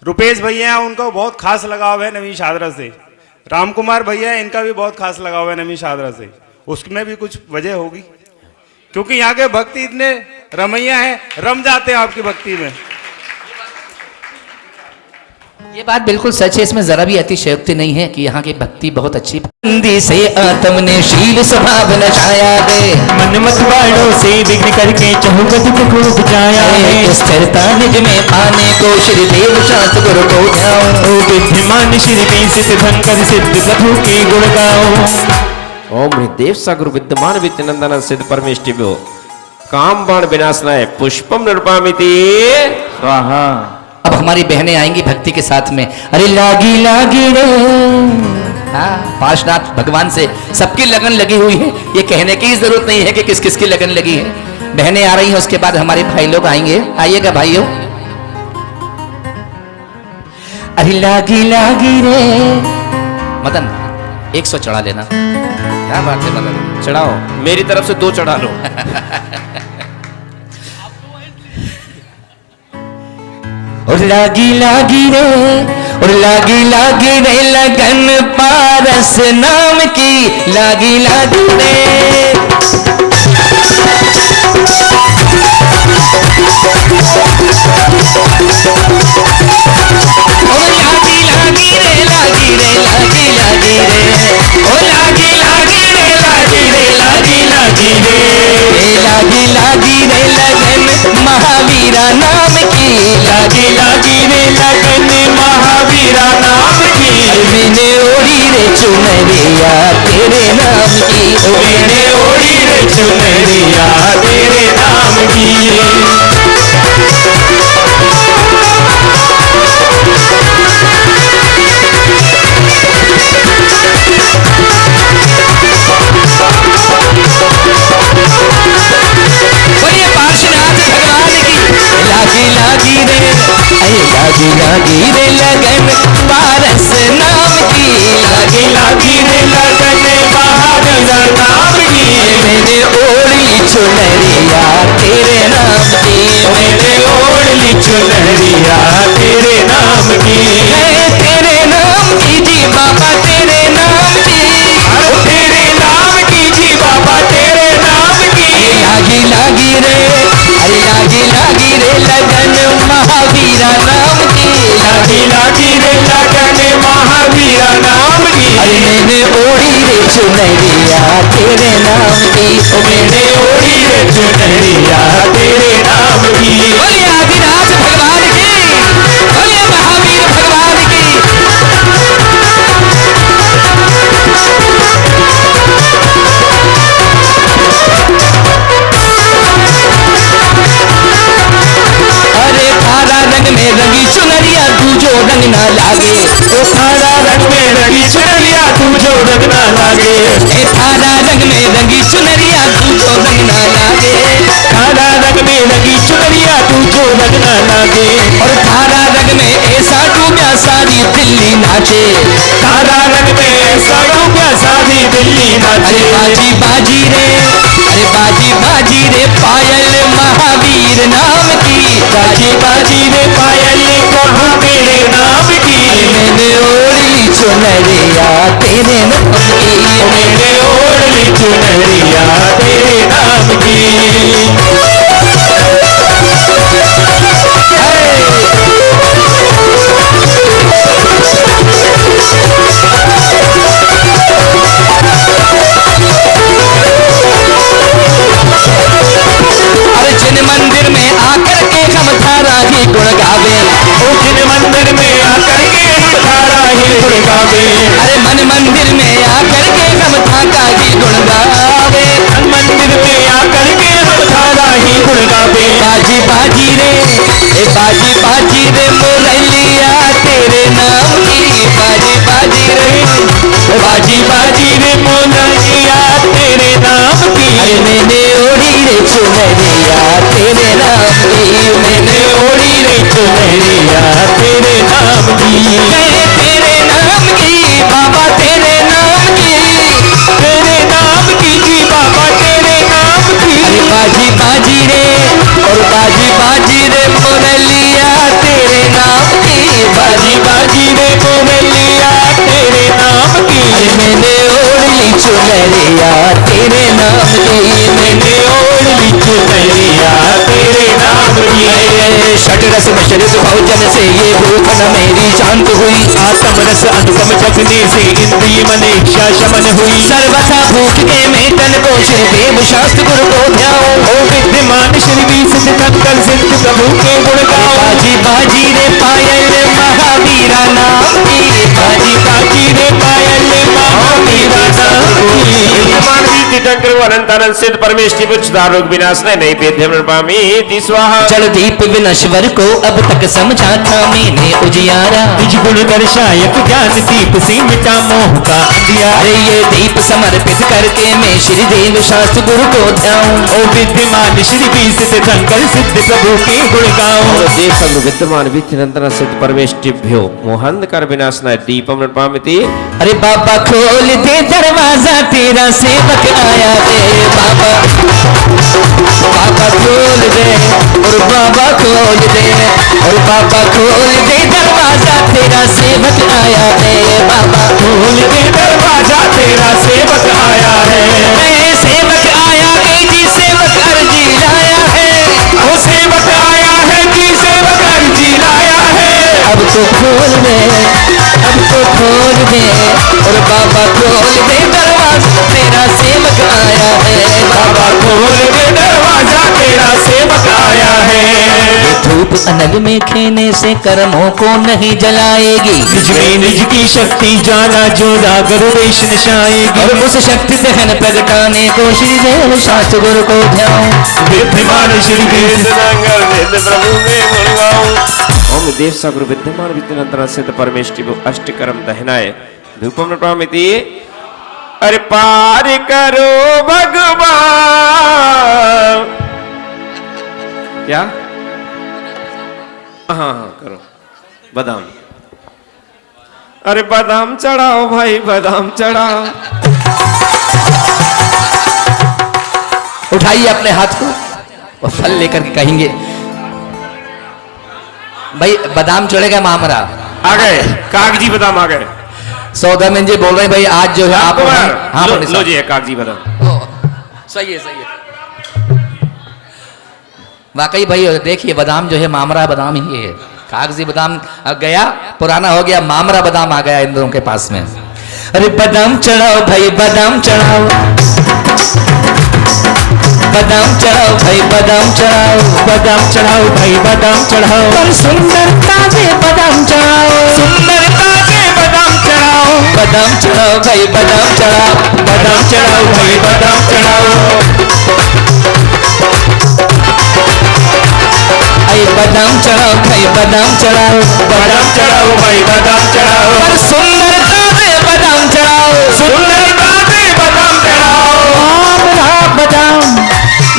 रुपेश भैया हैं, उनको बहुत खास लगाव है नवीन शादरा से। राम कुमार भैया, इनका भी बहुत खास लगाव है नवीन शादरा से। उसमें भी कुछ वजह होगी, क्योंकि यहाँ के भक्ति इतने रमैया हैं, रम जाते हैं आपकी भक्ति में। ये बात बिल्कुल सच है, इसमें जरा भी अतिशयोक्ति नहीं है कि यहाँ की भक्ति बहुत अच्छी। बंदी से आत्म ने शील स्वभाव नचाया है, मन मत बाड़ों से विघ्न करके चहुगत को खूब जाया है। स्थिरता निज में पाने को श्री देव शास्त्र गुरु को ध्याओ, विद्यमान श्री सिद्ध धन कर सिद्ध प्रभु के गुण गाओ। ओम देव सा गुरु विद्यमान वित्तनंदन सिद्ध परमेष्टिभ्यो काम बाण विनाशनाय पुष्पम निर्पामिति स्वाहा। अब हमारी बहनें आएंगी भक्ति के साथ में। अरे लागी लागी रे, हाँ, पार्श्वनाथ भगवान से सबकी लगन लगी हुई है, ये कहने की जरूरत नहीं है कि किस किस की लगन लगी है। बहनें आ रही हैं, उसके बाद हमारे भाई लोग आएंगे। आइएगा भाइयों। अरे लागी लागी रे, मदन 100 चढ़ा लेना। क्या बात है मदन, चढ़ाओ, मेरी तरफ से 2 चढ़ा लो। और लागी लागी रे, और लागी लागी रे लगन पारस नाम की, लागी लागी रे। ओ लागी लागी रे, लागी रे, लागी लागी रे, ओ लागी लागी रे, लागी रे, लागी लागी रे, लागी लागी रे लगन महावीरा नाम की, लागी लागी रे लगन महावीरा नाम की। मैंने ओढ़ी रे चुनरिया तेरे नाम की, मैंने ओढ़ी रे चुनरिया तेरे नाम की। बोलिए पार्श्वनाथ भगवान की। लागी लागी रे, अरे लागी लागी रे लगन पारस नाम की, लागी लागी रे लगन महावीरा नाम की। मैंने ओढ़ी चुनरिया तेरे नाम की, मैंने ओढ़ी चुनरिया तेरे नाम की, तेरे नाम की जी बाबा, तेरे नाम की, तेरे नाम की जी बाबा, तेरे नाम की। लागी लागी रे, अरे लागी लागी रे लगन महावीरा नाम की, लागी लागी रे लगन महावीरा नाम की। अरे मैंने ओढ़ी रे चुनरिया तेरे नाम की, मैंने ओढ़ी रे चुनरिया तेरे नाम की। बोलिए आदिनाथ भगवान की, बोलिए महावीर भगवान की। अरे थारा रंग में रंगी चुनरिया तू जो रंग ना लागे, ओ थारा रंग में रंगी चुनरिया तू जो रंग ना लागे, ए थारा रंग में रंगी चुनरिया तू जो रंग ना लागे, थारा रंग में रंगी चुनरिया तू जो रंग ना लागे। और थारा रंग में ऐसा डूबा सारी दिल्ली नाचे, थारा रंग में ऐसा डूबा सारी दिल्ली नाचे। अरे बाजी बाजी रे, अरे बाजी बाजी रे पायल महावीर नाम की, बाजी बाजी रे पायल कहाँ मेरे नाम ओढ़ी चुनरिया तेरे नाम की, मैंने ओढ़ ली चुनरिया तेरे नाम की। अरे जिन मंदिर में आकर के हम थारा ही गुण गावे, ओ जिन मंदिर में आकर के हम तारा ही गुण गावे, अरे मन मंदिर में आकर के हम थाका ही गुण गावे, मंदिर में आकर के हम तारा ही गुण गावे। बाजी बाजी रे ए बाजी बाजी रे मुरलिया तेरे नाम की, बाजी बाजी रे बाजी बाजी रे मोनैया तेरे नाम की, अरे मैंने ओढ़ी रे चुनरिया तेरे नाम की, मैंने ओढ़ी रे चुनरिया तेरे नाम की, मैं तेरे नाम की बाबा तेरे नाम की, तेरे नाम की जी बाबा तेरे नाम की। अरे बाजी बाजी रे और बाजी बाजी रे मुरलिया तेरे नाम की, बाजी बाजी रे मोनैया तेरे नाम की, अरे मैंने ओढ़ ली चुनरिया तेरे नाम की, मैंने ओढ़ ली चुनरिया तेरे नाम की। षट रस मिश्रित भोजन से ये भूख न मेरी शांत हुई, आत्म रस अनुपम चखने से इंद्रिय मन इच्छा शमन हुई, सर्वथा भूख के मैं तन को श्री देव शास्त्र गुरु को ध्याओ, ओ विद्यमान श्री सिद्ध शंकर सिद्ध प्रभु के गुण गाओ। बाजी बाजी रे पायल महावीरा नाम की, बाजी बाजी रे पायल महावीरा नाम की, विद्यमान तीर्थंकर अनंतानंद सिद्ध परमेष्टि पुच्छदारोग विनाश नैवेद्य नमामि स्वाहा। जल दीप विनश्वर को अब तक समझा था मैंने उजियारा, निज गुण दर्शायक ज्ञान दीप से मिटा मोह का अंधियारा, अरे ये दीप समर्पित करके मैं श्री देव शास्त्र गुरु को ध्याऊं, ओ विद्यमान श्री सिद्ध शंकर सिद्ध प्रभु के गुण गाओ। देव सर्व विद्यमान विधिनंदन सिद्ध परमेष्टिभ्यो मोहांधकार विनाशनाय दीपम नमामि। अरे बाबा खोल दे दरवाजा तेरा सेवक आया रे बाबा, बाबा खोल दे और बाबा खोल दे और बाबा खोल दे दरवाजा तेरा सेवक आया रे बाबा, खोल के दरवाजा तेरा सेवक आया है, मैं सेवक आया है जी सेवक अर्जी लाया है, ओ सेवक आया है जी सेवक अर्जी लाया है, अब तो खोल दे अब तो खोल दे और बाबा खोल दे दरवाजा तेरा सेवक आया है बाबा खोल के दरवाजा तेरा सेवक आया है। ये धूप अनल में खेने से कर्मों को नहीं जलाएगी, निज में निज की शक्ति जाना जो रागर वेश नशाएगी, और उस शक्ति दहन प्रगटाने को श्री देव शास्त्र गुरु को ध्यान, विद्यमान श्री विद्यनांगर नित्य प्रभु में गुण गाओ। ओम देव सगुरु विद्यमान विधिनंदन सिद्ध परमेष्टिभ्यो अष्टकरम दहनाय धूपम नमामि। अरे पार करो भगवान, क्या हाँ करो बादाम, अरे बादाम चढ़ाओ भाई बादाम चढ़ाओ। उठाइए अपने हाथ को और फल लेकर के कहेंगे भाई बादाम चढ़ेगा मामरा। आ गए कागजी बादाम आ गए। सौदामिन जी बोल रहे हैं भाई आज जो है आप हाँ लो, पंडित लो साहब। जी कागजी बादाम। सही है वाकई भाई देखिए बादाम जो है मामरा बादाम ही है, कागजी बादाम गया पुराना हो गया, मामरा बादाम आ गया इन दोनों के पास में। अरे बादाम चढ़ाओ भाई बादाम चढ़ाओ, बादाम चढ़ाओ भाई बादाम चढ़ाओ, बादाम चढ़ाओ भाई बादाम चढ़ाओ, पर सुंदरता से बादाम चढ़ाओ, सुंदरता के बादाम चढ़ाओ, बादाम चढ़ाओ भाई बादाम चढ़ाओ, बादाम चढ़ाओ भाई बादाम चढ़ाओ, आई बादाम चढ़ाओ भाई बादाम चढ़ाओ, बादाम चढ़ाओ भाई बादाम चढ़ाओ, पर सुंदरता से बादाम चढ़ाओ, सुंदरता के बादाम चढ़ाओ, मामला बादाम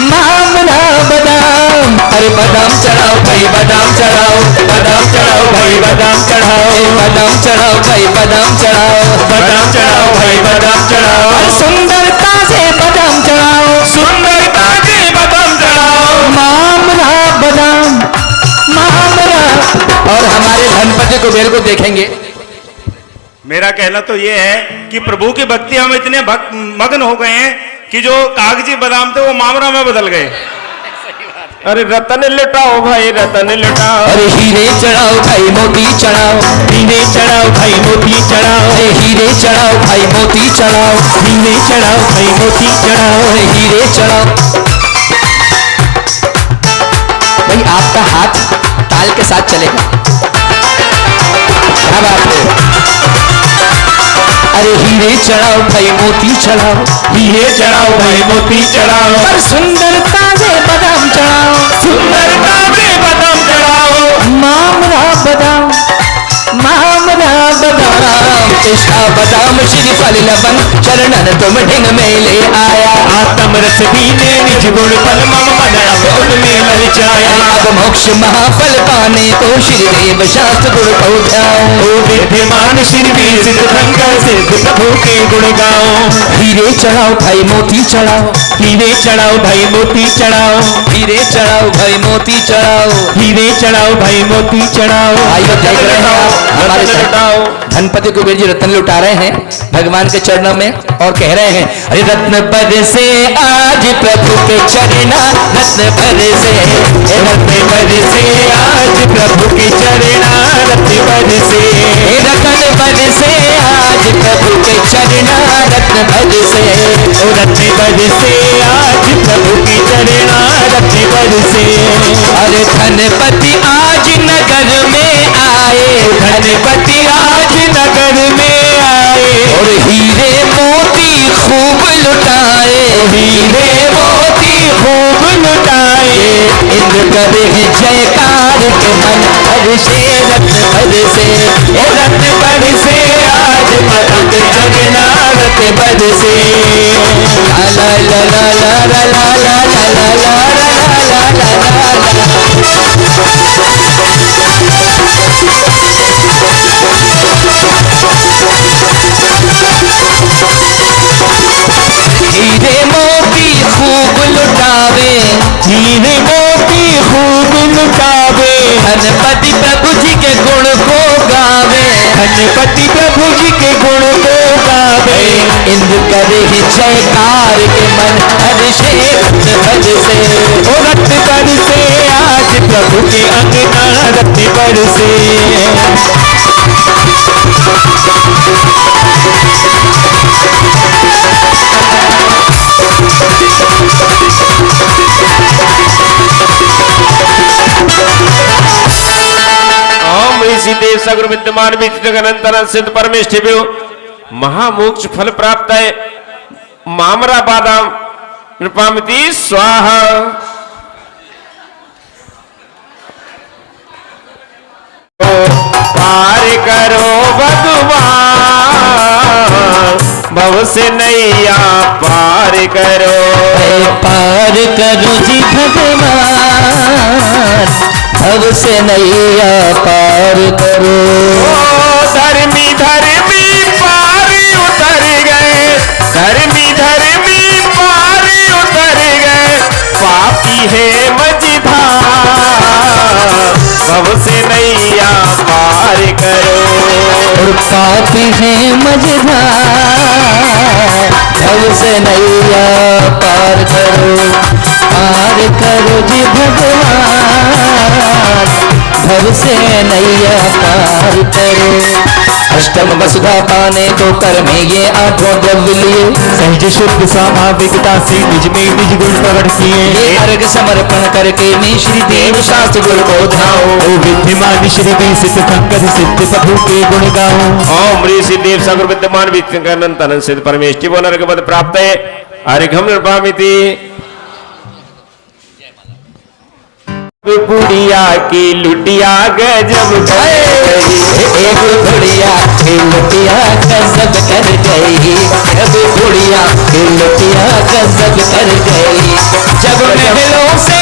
मामला बादाम, अरे बादाम चढ़ाओ भाई बादाम चढ़ाओ, बादाम चढ़ाओ भाई बादाम चढ़ाओ, बादाम चढ़ाओ भाई बादाम चढ़ाओ, बादाम चढ़ाओ भाई बादाम चढ़ाओ, और सुंदरता से बादाम चढ़ाओ, सुंदरता के बादाम चढ़ाओ, मामला बादाम मामला। और हमारे धनपति कुबेर को देखेंगे मेरा कहना तो ये है कि प्रभु की भक्ति हम इतने मग्न हो गए हैं कि जो कागजी बादाम थे वो मामरा में बदल गए। अरे रतन लुटाओ भाई रतन लुटाओ, अरे हीरे चढ़ाओ भाई मोती चढ़ाओ, हीरे चढ़ाओ भाई मोती चढ़ाओ, अरे हीरे चढ़ाओ भाई मोती चढ़ाओ, हीरे चढ़ाओ भाई मोती चढ़ाओ, अरे हीरे चढ़ाओ। भाई आपका हाथ ताल के साथ चलेगा, क्या बात है। अरे हीरे चढ़ाओ भाई मोती चढ़ाओ, हीरे चढ़ाओ भाई मोती चढ़ाओ, पर सुंदर ताजे बादाम चढ़ाओ, सुंदर ताजे बादाम चढ़ाओ, मामरा बादाम, मामरा बादाम, पिस्ता बादाम श्री फल लबन चरणन तुम ढिंग में ले आया। आत्म रस पीने निज गुण फल मम मन अबोध में ललचाया। अब मोक्ष महाफल पाने को श्री देव शास्त्र गुण को ध्याओ। ओ विद्यमान श्री वीर सिद्ध शंकर सिद्ध प्रभु के गुण गाओ। हीरे चढ़ाओ भाई मोती चढ़ाओ, हीरे चढ़ाओ भाई मोती चढ़ाओ, हीरे चढ़ाओ भाई मोती चढ़ाओ, हीरे चढ़ाओ भाई मोती चढ़ाओ। आइए देख रहे हैं आप हमारे धनपति कुबेर जी रत्न लुटा रहे हैं भगवान के चरणों में और कह रहे हैं अरे रत्न बरसे आज प्रभु के चरणा, रत्न बरसे, रत्न बरसे आज प्रभु के चरणा, रत्न बरसे, रत्न बरसे आज प्रभु के चरणा, रत्न बरसे, रत्न बरसे आज प्रभु के चरणा, रत्न बरसे। अरे धनपति आज नगर में आए, धनपति आज नगर में आए, और हीरे मोती खूब लुटाए, हीरे मोती खूब लुटाए। इंद्र करे जयकार के मन हर्षे, रत्न बरसे, रत्न बरसे आज प्रभु के चरणा, रत्न बरसे। ला ला ला ला ला ला ला ला ला ला ला ला ला ला। हीरे मोती खूब लुटावे, हीरे मोती खूब लुटावे, धनपति प्रभु जी के गुण को गावे, धनपति प्रभु जी के गुण को गावे। इंद्र करे जयकार के मन हर्षे, रत्न बरसे, ओ रत्न बरसे आज प्रभु के अंगना, रत्न बरसे। ओम ऋषि देव सगुरु विद्यमान विष्णु सिद्ध परमेष्ठिभ्यो महामोक्ष फल प्राप्त है मामरा बादाम नृपामिति स्वाहा। पार करो भगवान भव से नैया पार करो, पार करो जी भगवान भव से नैया पार करो। धर्मी धर्मी पार उतर गए, धर्मी धर्मी पार उतर गए, पापी है मझधार भव से नैया पार करो, और पापी है मझधार भव से नैया पार करो, पार करो जी भगवान भव से नैया पार करो। अष्टम वसुधा पाने को कर में ये आठों द्रव्य लिए, सहज शुद्ध स्वाभाविकता से निज में निज गुण प्रकट किए। ये अर्घ समर्पण करके मैं श्री देव शास्त्र गुण को ध्याओ। ओ विद्यमान श्री वीर सिद्ध शंकर सिद्ध प्रभु के गुण गाओ। ओम ऋषि देव सगुरु विद्यमान विष्णु सिद्ध परमेष्ठिभ्यो नरक पद प्राप्त है अर्घम नृपामिति। बुढ़िया की लुटिया गजब कर गई, एक बुढ़िया की लुटिया गजब कर गई, जब बुढ़िया की लुटिया गजब कर गई। जब महलों से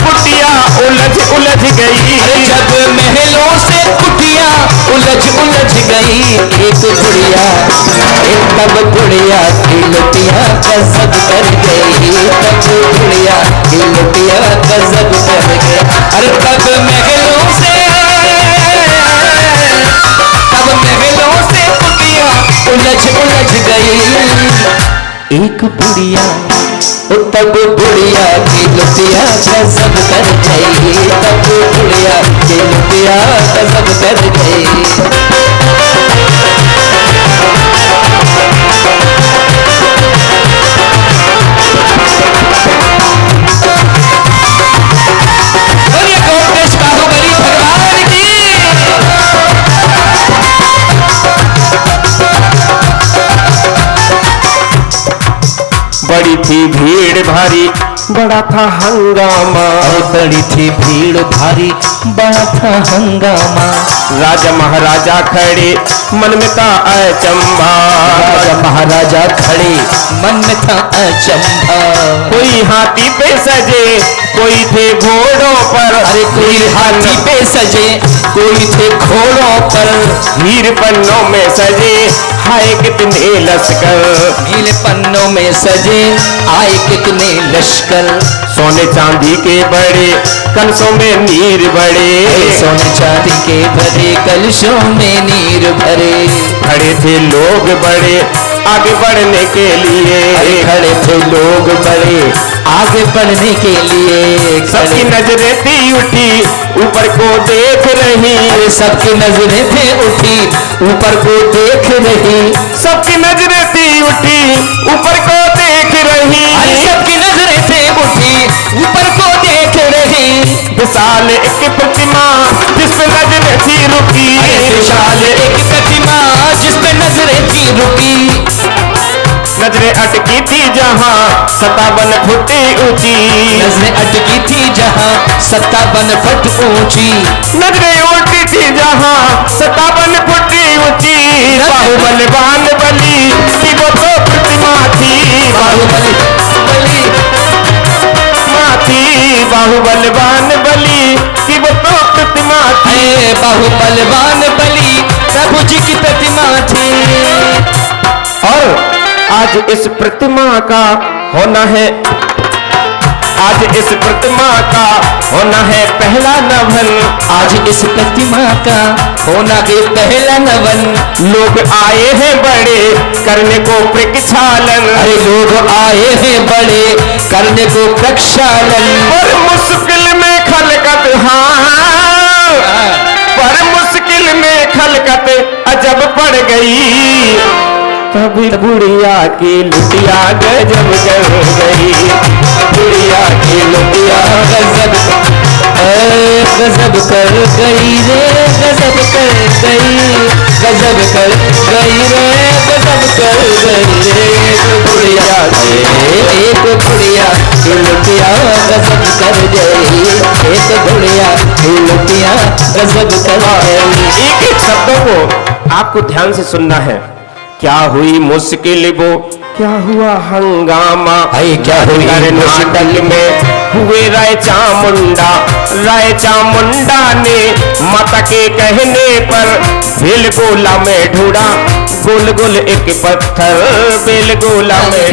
कुटिया उलझ उलझ गई, जब महलों से कुटिया उलझ उलझ गई, एक बुढ़िया तब बुढ़िया की लुटिया गजब कर गई, तब बुढ़िया की लुटिया गजब कर गई। अरे तब महलों से उलझ गई। एक बुढ़िया तब बुढ़िया की लुटिया गजब कर गई, तब बुढ़िया की लुटिया गजब कर गई। बड़ी थी भीड़ भारी बड़ा था हंगामा, बड़ी थी भीड़ भारी बड़ा था हंगामा। राजा महाराजा खड़े मन में था अचंभा, राजा महाराजा खड़े मन में था अचंभा। कोई हाथी पे सजे कोई थे घोड़ों पर, अरे कोई हाथी पे सजे कोई थे घोड़ों पर, हीर पन्नों में सजे हाय कितने लश्कर, नीले पन्नों में सजे आए कितने लश्कर। सोने चांदी के बड़े कलशों में नीर बड़े, सोने चांदी के बड़े कलशों में नीर भरे। खड़े थे लोग बड़े आगे बढ़ने के लिए, खड़े थे लोग बड़े आगे बढ़ने के लिए। सबकी नजरें थी उठी ऊपर को देख रही, अरे सबकी नजरें थे उठी ऊपर को देख रही, सबकी नजरें थी उठी ऊपर को देख रही, अरे सबकी नजरें थे उठी ऊपर को देख रही। विशाल एक प्रतिमा जिस पे नजरें थी रुकी, विशाल एक प्रतिमा जिस पे नजरें थी रुकी। नजरें अटकी थी जहाँ 57 फुट ऊंची, नजरें अटकी थी जहाँ 57 फुट ऊंची, नजरें उल्टी थी जहाँ 57 फुट ऊंची। बाहुबलवान बली की वो तो प्रतिमा थी, बाहुबली बली माँ थी बाहुबलवान बली की वो तो प्रतिमा थी। बाहुबलवान बली प्रभु जी की प्रतिमा थी। और आज इस प्रतिमा का होना है, आज इस प्रतिमा का होना है पहला नवन, आज इस प्रतिमा का होना है पहला नवन। लोग आए हैं बड़े करने को प्रक्षालन, अरे लोग आए हैं बड़े करने को प्रक्षालन। पर मुश्किल में खलकत पर मुश्किल में खलकत अजब पड़ गई, तभी बुढ़िया की लुटिया गजब कर गई, बुढ़िया की लुटिया गजब कर गई रे, गजब कर गई, गजब कर गई रे, गजब कर गई रे। बुढ़िया एक बुढ़िया की लुटिया गजब कर गई, एक बुढ़िया की लुटिया गजब कर गई। एक एक शब्दों को आपको ध्यान से सुनना है। क्या हुई मुश्किल वो क्या हुआ हंगामा, क्या हुई कर्नाटक में हुए राय चामुंडा ने माता के कहने पर बेल गोला में ढूंढा, गोल गोल एक पत्थर बेल गोला में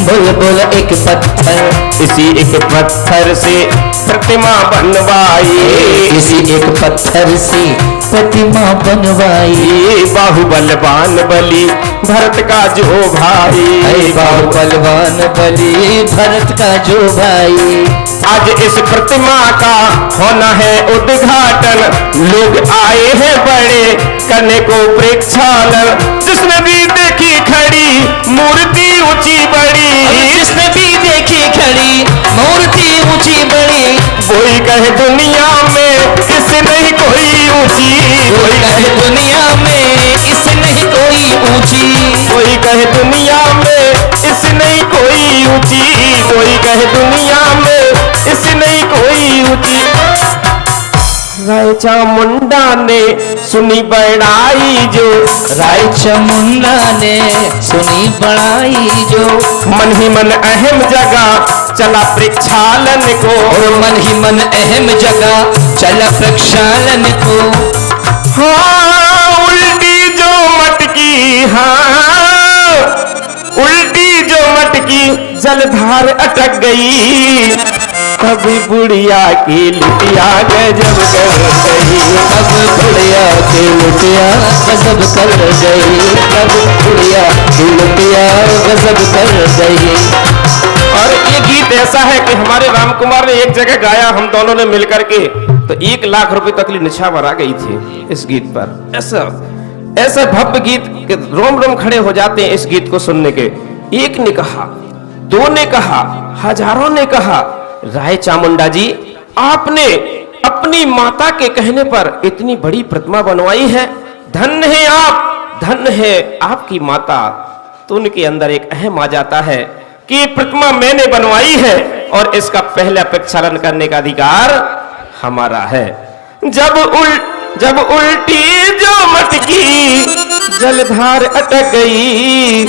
बोल बोल एक पत्थर, इसी एक पत्थर से प्रतिमा बनवाई, इसी एक पत्थर से प्रतिमा बनवाई। बाहुबलवान बली भरत का जो भाई, बाहुबलवान बली भरत का जो भाई। आज इस प्रतिमा का होना है उद्घाटन, लोग आए हैं बड़े करने को प्रक्षालन, जिसने भी देखी खड़ी मूर्ति ऊंची बड़ी, जिसने भी देखी खड़ी मूर्ति ऊंची बड़ी, कोई कहे दुनिया में इससे नहीं कोई ऊंची, कोई कहे दुनिया में इससे नहीं कोई ऊंची, कोई कहे दुनिया में इससे नहीं कोई ऊंची, कोई कहे दुनिया में इससे नहीं कोई ऊंची। राय चामुंडा ने सुनी बड़ाई जो, राय चामुंडा ने सुनी बड़ाई जो, मन ही मन अहम जगह चला प्रक्षालन को, और मन ही मन अहम जगह चला प्रक्षालन को। हाँ उल्टी जो मटकी, हाँ उल्टी जो मटकी जलधार अटक गई, तभी बुढ़िया की लुटिया गजब कर गई। तब बुढ़िया की लुटिया गजब कर गई। तब बुढ़िया की लुटिया गजब कर गई। और ये गीत ऐसा है कि हमारे राम कुमार ने एक जगह गाया, हम दोनों ने मिलकर के, तो 1 लाख रुपए तक की निछावर आ गई थी इस गीत पर। ऐसा ऐसा भव्य गीत के रोम रोम खड़े हो जाते हैं इस गीत को सुनने के। एक ने कहा, 2 ने कहा, हजारों ने कहा, राय चामुंडा जी आपने अपनी माता के कहने पर इतनी बड़ी प्रतिमा बनवाई है, धन्य है आप, धन्य है आपकी माता। तो उनके अंदर एक अहम आ जाता है कि ये प्रतिमा मैंने बनवाई है और इसका पहला प्रक्षालन करने का अधिकार हमारा है। जब उल्टी जो मटकी जलधार अटक गई,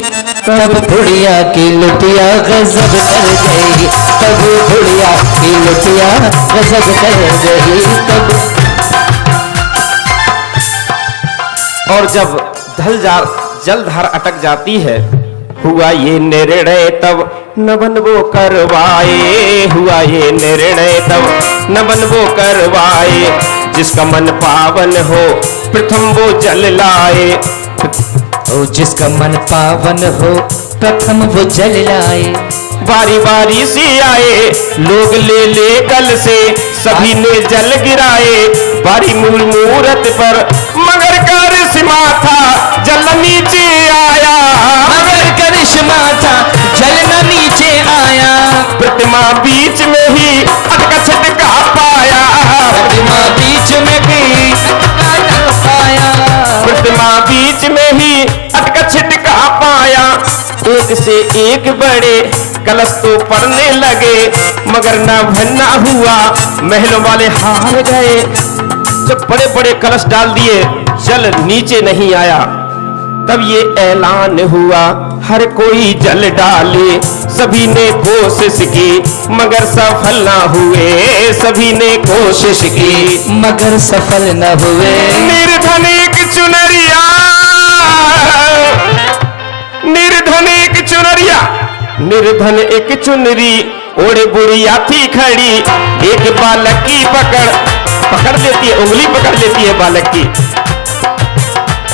तब बुढ़िया की लुटिया गजब कर गई। तब बुढ़िया की लुटिया गजब कर गई। तब और जब जलधार अटक जाती है, हुआ ये निर्णय तब नवन वो करवाए। हुआ ये निर्णय तब नवन वो करवाए। जिसका मन पावन हो प्रथम वो जल लाए। ओ जिसका मन पावन हो प्रथम वो जल लाए। बारी बारी से आए लोग ले ले कल से, सभी ने जल गिराए बारी मूल मूरत पर। मगर करिश्मा था जल नीचे आया। मगर करिश्मा था जल न नीचे आया। प्रतिमा बीच में ही अटका छिटका पाया। प्रतिमा बीच में भी अटका पाया। प्रतिमा बीच में ही अटका छिटका पाया। एक से एक बड़े कलश तो पड़ने लगे, मगर ना भन्ना हुआ महलों वाले हार गए। जब बड़े बड़े कलश डाल दिए जल नीचे नहीं आया, तब ये ऐलान हुआ हर कोई जल डाले। सभी ने कोशिश की मगर सफल ना हुए। सभी ने कोशिश की मगर सफल न हुए। निर्धन एक चुनरिया, निर्धन एक चुनरिया, निर्धन एक चुनरी ओढ़े बुढ़िया थी खड़ी। एक बालक की पकड़ लेती है, उंगली पकड़ लेती है बालक की।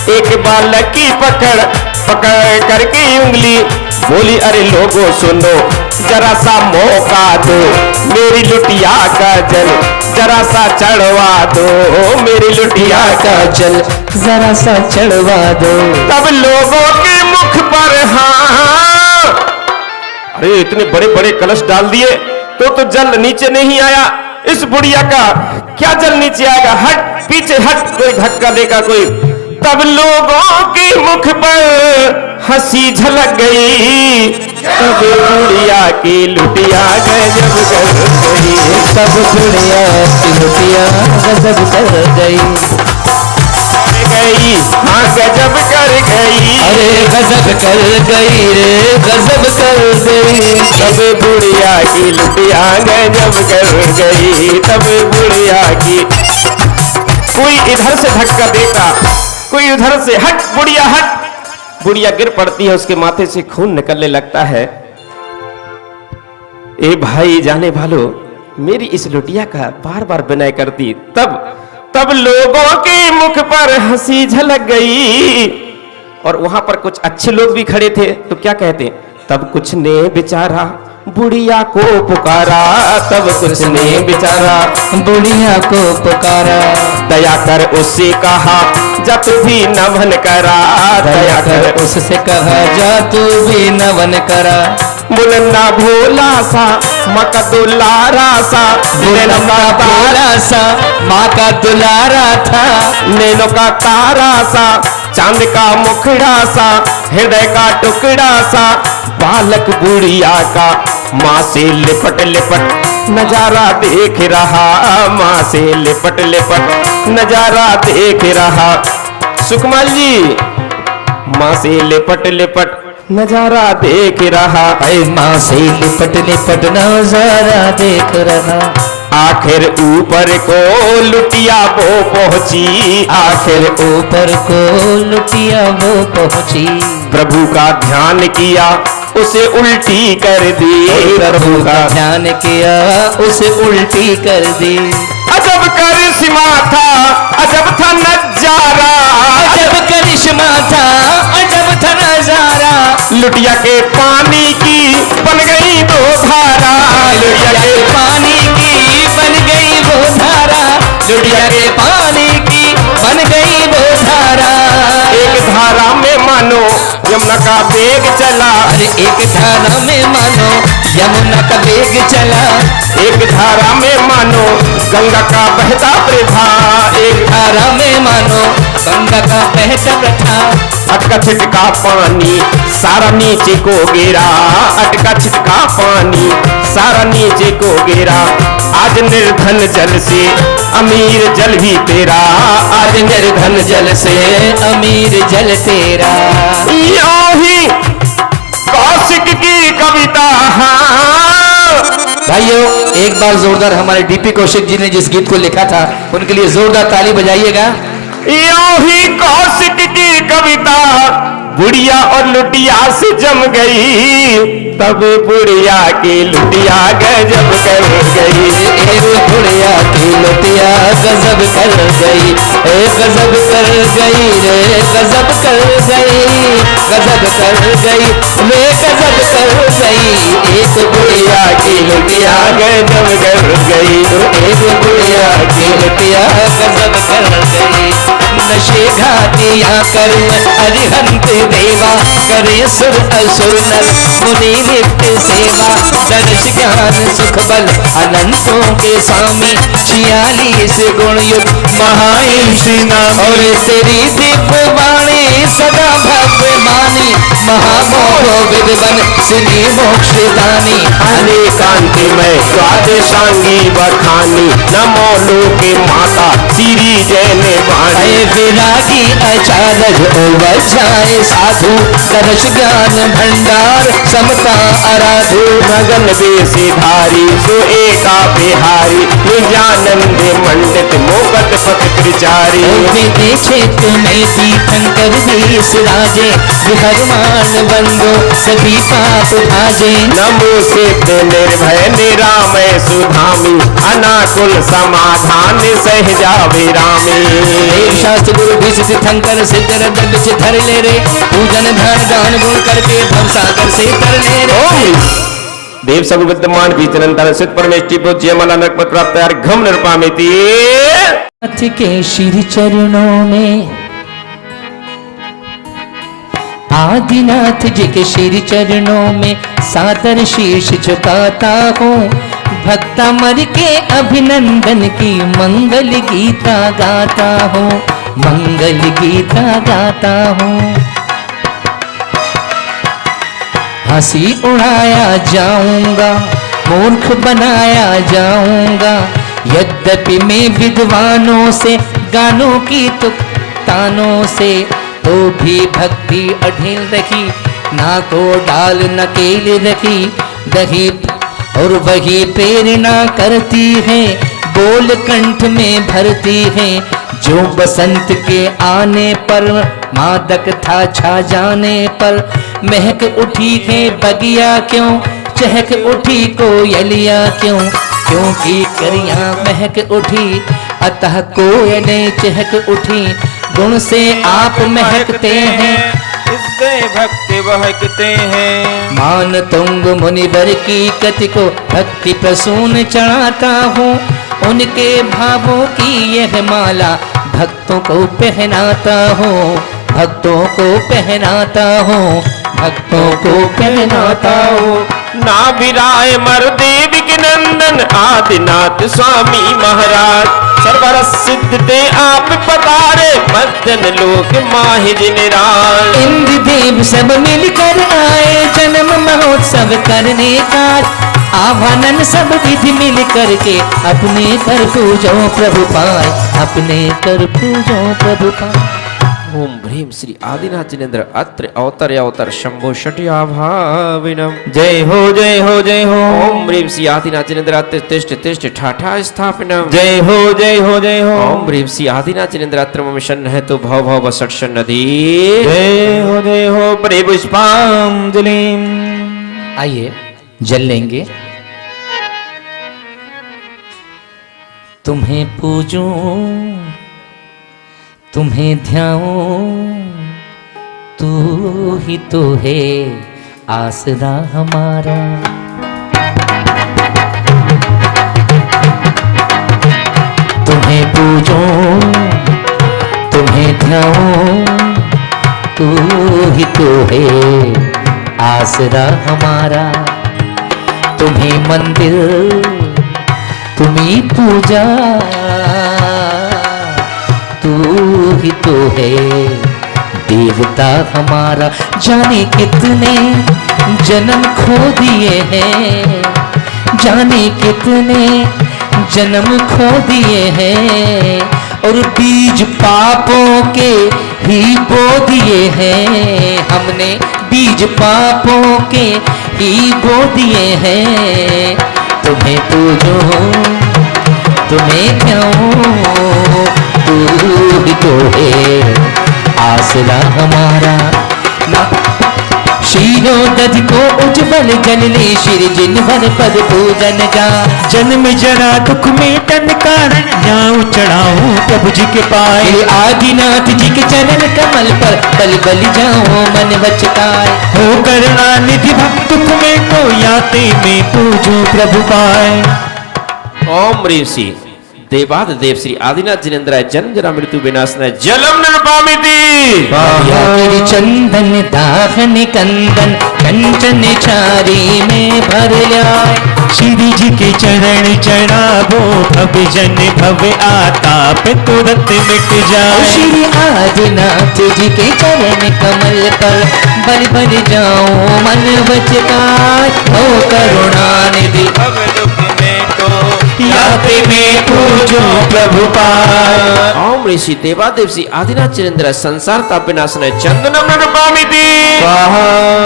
एक बालक की पकड़ करके उंगली बोली, अरे लोगों सुनो जरा सा मौका दो, मेरी लुटिया का जल जरा सा चढ़वा दो। मेरी लुटिया का जल जरा सा चढ़वा दो। तब लोगों के मुख पर हाँ, अरे इतने बड़े बड़े कलश डाल दिए तो जल नीचे नहीं आया। इस बुढ़िया का क्या जल नीचे आएगा, हट पीछे हट, कोई धक्का देगा कोई। तब लोगों के मुख पर हंसी झलक गई। तब बुढ़िया की लुटिया गजब कर गई। तब बुढ़िया की लुटिया गजब कर गई। हाँ गजब कर गई। अरे गजब कर गई रे, गजब कर गई। तब बुढ़िया की लुटिया गजब कर गई। तब बुढ़िया की, कोई इधर से धक्का देता, कोई उधर से, हट बुढ़िया हट। बुढ़िया गिर पड़ती है, उसके माथे से खून निकलने लगता है। ए भाई जाने वालों, मेरी इस लुटिया का बार बार विनय करती। तब लोगों के मुख पर हंसी झलक गई। और वहां पर कुछ अच्छे लोग भी खड़े थे, तो क्या कहते, तब कुछ ने बेचारा बुढ़िया को पुकारा। तब कुछ ने बेचारा बुढ़िया को पुकारा। दया कर उससे कहा जा तू भी नवन करा। दया कर उससे कहा जा तू भी नवन करा। मुन्ना भोला सा माँ का दुलारा सा, मुन्ना भोला सा माँ का दुलारा था। नैनों का तारा सा, चांद का मुखड़ा सा, हृदय का टुकड़ा सा। बालक बुढ़िया का माँ से लिपट लिपट नजारा देख रहा। माँ से लिपट लिपट नजारा देख रहा। सुकमाल जी माँ से लिपट लिपट नजारा देख रहा। ऐ माँ से लिपट लिपट नजारा देख रहा। आखिर ऊपर को लुटिया वो पहुंची। आखिर ऊपर को लुटिया वो पहुंची। प्रभु का ध्यान किया उसे उल्टी कर दी। प्रभु का ध्यान किया उसे उल्टी कर दी। अजब करिश्मा था, अजब था नजारा, अजब करिश्मा था, अजब था नजारा। लुटिया के पानी की बन गई वो धारा, लुटिया के पानी की बन गई वो धारा, लुटिया के पानी की बन गई वो धारा। एक धारा में मानो यमुना का वेग चला, अरे एक धारा में मानो यमुना का वेग चला, एक धारा में मानो गंगा का बहता प्रथा, एक धारा में मानो गंगा का बहता प्रथा। अटका छिटका पानी सारा नीचे को गिरा, अटका छिटका पानी सारा नीचे को गिरा। आज निर्धन जल से अमीर जल भी तेरा, आज निर्धन जल से अमीर जल तेरा। यूं ही कौशिक की कविता। भाइयों एक बार जोरदार हमारे डीपी कौशिक जी ने जिस गीत को लिखा था उनके लिए जोरदार ताली बजाइएगा। यूं ही कौशिक की कविता बुढ़िया और लुटिया से जम गई, तब बुढ़िया की लुटिया गजब कर गई। एक बुढ़िया की लुटिया गजब कर गई, गजब कर गई रे गजब कर गई, गजब कर गई रे गजब कर गई। एक बुढ़िया की लुटिया गजब कर गई, एक बुढ़िया की लुटिया गजब कर गई। नशे घातिया कर अरिहंत देवा, करे सुर असुर नर मुनि नित्य सेवा। दर्श ज्ञान सुख बल अनंतों के स्वामी, 46 गुण युक्त महाईशी नाम। और तेरी दिव्य वाणी सदा भव्य मानी, महामोह विद्वन सिनी मोक्ष दानी। अनेकांति में द्वादशांगी बखानी, नमो लोके माता श्री जैन वाणी। विरागी अचारज जाए साधु, दर्श ज्ञान भंडार समता आराधु। गगन बेसिधारी सो एका बिहारी, निजानंद मंडित मोकट पथ प्रचारी। क्षेत्र में तीर्थंकर देश राजे, विहरमान बंदो सभी पाप भाजे। नमो सिद्ध निर्भय निरामय सुधामी, अनाकुल समाधान सहजा विरामी। शास्त्र गुरु भीष तीर्थंकर सिद्ध रद्द धर ले रे, पूजन ध्यान दान गुण करके भव सागर से तर ले रे। देव सब विद्यमान बीचनंतर सिद्ध परमेष्टि पूज्य मला नरपत प्राप्त यार घम निर्पामिति। नाथ के श्री चरणों में, आदिनाथ जी के श्री चरणों में सादर शीश झुकाता हूँ। भक्ता मर के अभिनंदन की मंगल गीता गाता हूँ, मंगल गीता गाता हूँ। हंसी उड़ाया जाऊंगा, मूर्ख बनाया जाऊंगा। यद्यपि मैं विद्वानों से गानों की तानों से, तो भी भक्ति अढेल रखी, ना को डाल नकेल रखी। दही और वही प्रेरणा करती है, बोल कंठ में भरती है। जो बसंत के आने पर, मादक था छा जाने पर, महक उठी है बगिया क्यों, चहक उठी कोयलिया क्यों। क्योंकि करिया महक उठी, अतः कोयलें चहक उठी। गुण से आप महकते हैं, इससे भक्ति बहकते हैं। मान तुंग मुनिवर की कति को भक्ति प्रसून चढ़ाता हूँ। उनके भावों की यह माला भक्तों को पहनाता हूँ, भक्तों को पहनाता हूँ, भक्तों को पहनाता हूँ। ना विराय मर देवी के नंदन आदिनाथ स्वामी महाराज। सर्वरस सिद्ध ते आप पधारे, मदन लोक माहि जिनराज। इंद्र देव सब मिलकर आए, जन्म महोत्सव करने का। आवानन सब विधि मिल करके, अपने कर पूजो प्रभु पाए, अपने कर पूजो प्रभु पाए। ओम ह्रीम श्री आदिनाथ जिनेन्द्र अत्र अवतर अवतर शंभो षट्या भाविनम। जय हो जय हो जय हो। ओम ह्रीम श्री आदिनाथ जिनेन्द्र अत्र तिष्ठ तिष्ठ ठाठा स्थापिनम। जय हो जय हो जय हो। ओम ह्रीम श्री आदिनाथ जिनेन्द्र अत्र मम शन है तो भव भव सट नदी। जय हो जय हो। परे पुष्पांजलिम। आइए जल लेंगे। तुम्हें पूजूं तुम्हें ध्याऊं, तू ही तो है आसरा हमारा। तुम्हें पूजूं तुम्हें ध्याऊं, तू ही तो है आसरा हमारा। तुम्हें मंदिर तुम्हीं पूजा, तू ही तो है देवता हमारा। जाने कितने जन्म खो दिए हैं, जाने कितने जन्म खो दिए हैं, और बीज पापों के ही बो दिए हैं हमने, बीज पापों के ही बो दिए हैं। तुम्हें पूजूं तुम्हें क्यों, तू ही तो है आसरा हमारा। शीरोदध को उज्जवल जननी शिर जिन भर पद पूजन जा। जन्म जरा दुख में तन कारण जाऊं चढ़ाऊं प्रभु जी के पाए। आदिनाथ जी के चरण कमल पर बल बल जाऊं मन बचकाए। हो करुणा निधि भक्त दुख में तो याते में पूजो प्रभु पाए। ओम ऋषि देवादिदेव श्री आदिनाथ जिनेन्द्राय जन्म जरा मृत्यु विनाशनाय जलम नृपामिति। चंदन दाहन कंदन कंचन चारी में भर लाए। श्री जी के चरण चढ़ावो भव जन भव आताप तुरंत मिट जाए। श्री आदिनाथ जी के चरण कमल पर बल बल जाऊं मन बचकाए। हो करुणा निधि याते में पूजो प्रभु पाए। ओम ऋषि देवादेव श्री आदिनाथ जिनेन्द्राय संसार ताप विनाशनाय चंदनम नृपामिति।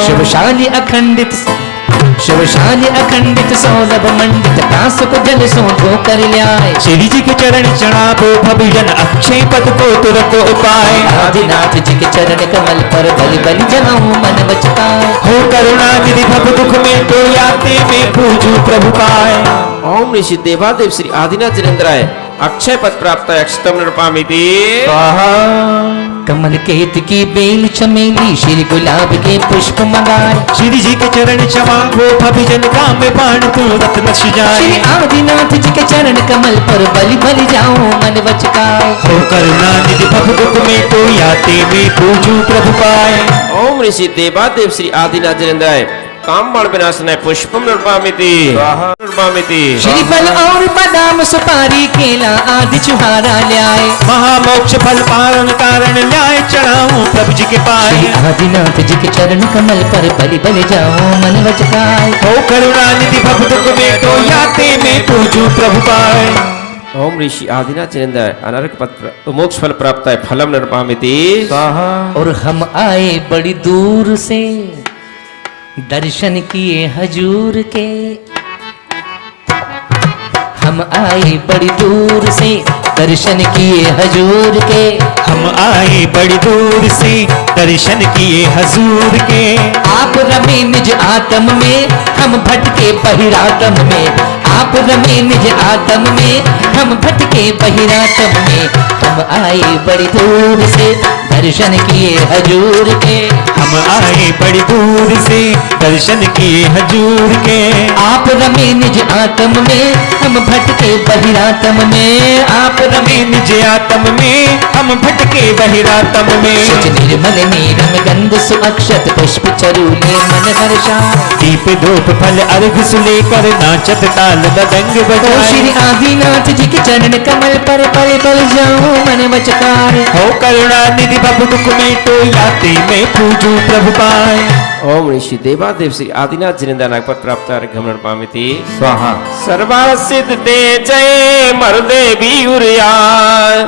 शिवशाली अखंडित शिवशाली अखंडित सौरभ मंडित कासुक जल सोधो कर लाए। श्री जी के चरण चढ़ावो भव जन अक्षय पद को तुरंत उपाय। आदिनाथ जी के चरण कमल पर बल बल जाऊं मन बचकाए। हो करुणा निधि भव दुख में तो याते में पूजो प्रभु पाए। ओम ऋषि देवादेव श्री आदिनाथ जिनेन्द्राय अक्षय पद प्राप्त अक्षतम नृपामिति। कमल केत की बेल चमेली श्री गुलाब के पुष्प मंगाए। श्री जी के चरण चमावो भव जन काम बाण तुरंत नश जाए। श्री आदिनाथ जी के चरण कमल पर बल बल जाऊं मन बचकाए। हो करुणा निधि भव दुख में तो याते में पूजो प्रभु पाए। ओम ऋषि देवादेव श्री आदिनाथ जिनेन्द्राय काम बाण विनाशनाय पुष्पम नृपामिति। श्रीफल और बादाम सुपारी केला आदि चुहारा ल्याए। महामोक्ष फल पारण कारण न्याय चढ़ाऊं प्रभु जी के पाए। श्री आदिनाथ जी के चरण कमल पर बल बल जाऊं मन बचकाए। हो करुणा निधि भव दुख में तो याते में पूजो प्रभु पाए। ओम ऋषि आदिनाथ जिनेन्द्राय अनर्क पद मोक्ष फल प्राप्त है फलम नृपामिति। और हम आए बड़ी दूर से दर्शन किए हजूर के। हम आए बड़ी दूर से दर्शन किए हजूर के। हम आए बड़ी दूर से दर्शन किए हजूर के। आप रमे निज आत्म में हम भटके बहिरातम में। आप रमे निज आत्म में हम भटके बहिरातम में। हम आए बड़ी दूर से दर्शन किए हजूर के। हम आए बड़ी दूर से दर्शन किए हजूर के। आप रमे निज आत्म में हम भटके बहिरातम में। आप रमे निज आत्म में हम भटके बहिरातम में। सच निर्मल नीरम गंध सुअक्षत पुष्प चरूले मन हर्षा। दीप धूप फल अर्घ सुलेकर नाचत ताल मृदंग ओ बजाए। श्री आदिनाथ जी के चरण कमल पर पल पल जाऊं मन बचकाए। हो करुणा निधि भव दुख में तो याते में पूजो प्रभु पाए। ओम ऋषि देवादेव श्री आदिनाथ जिनेन्द्राय नागपत प्राप्त अर्घ्यम नृपामिति। स्वाहा। सर्वा सिद्ध ते जय मर्दे भी उरियाय।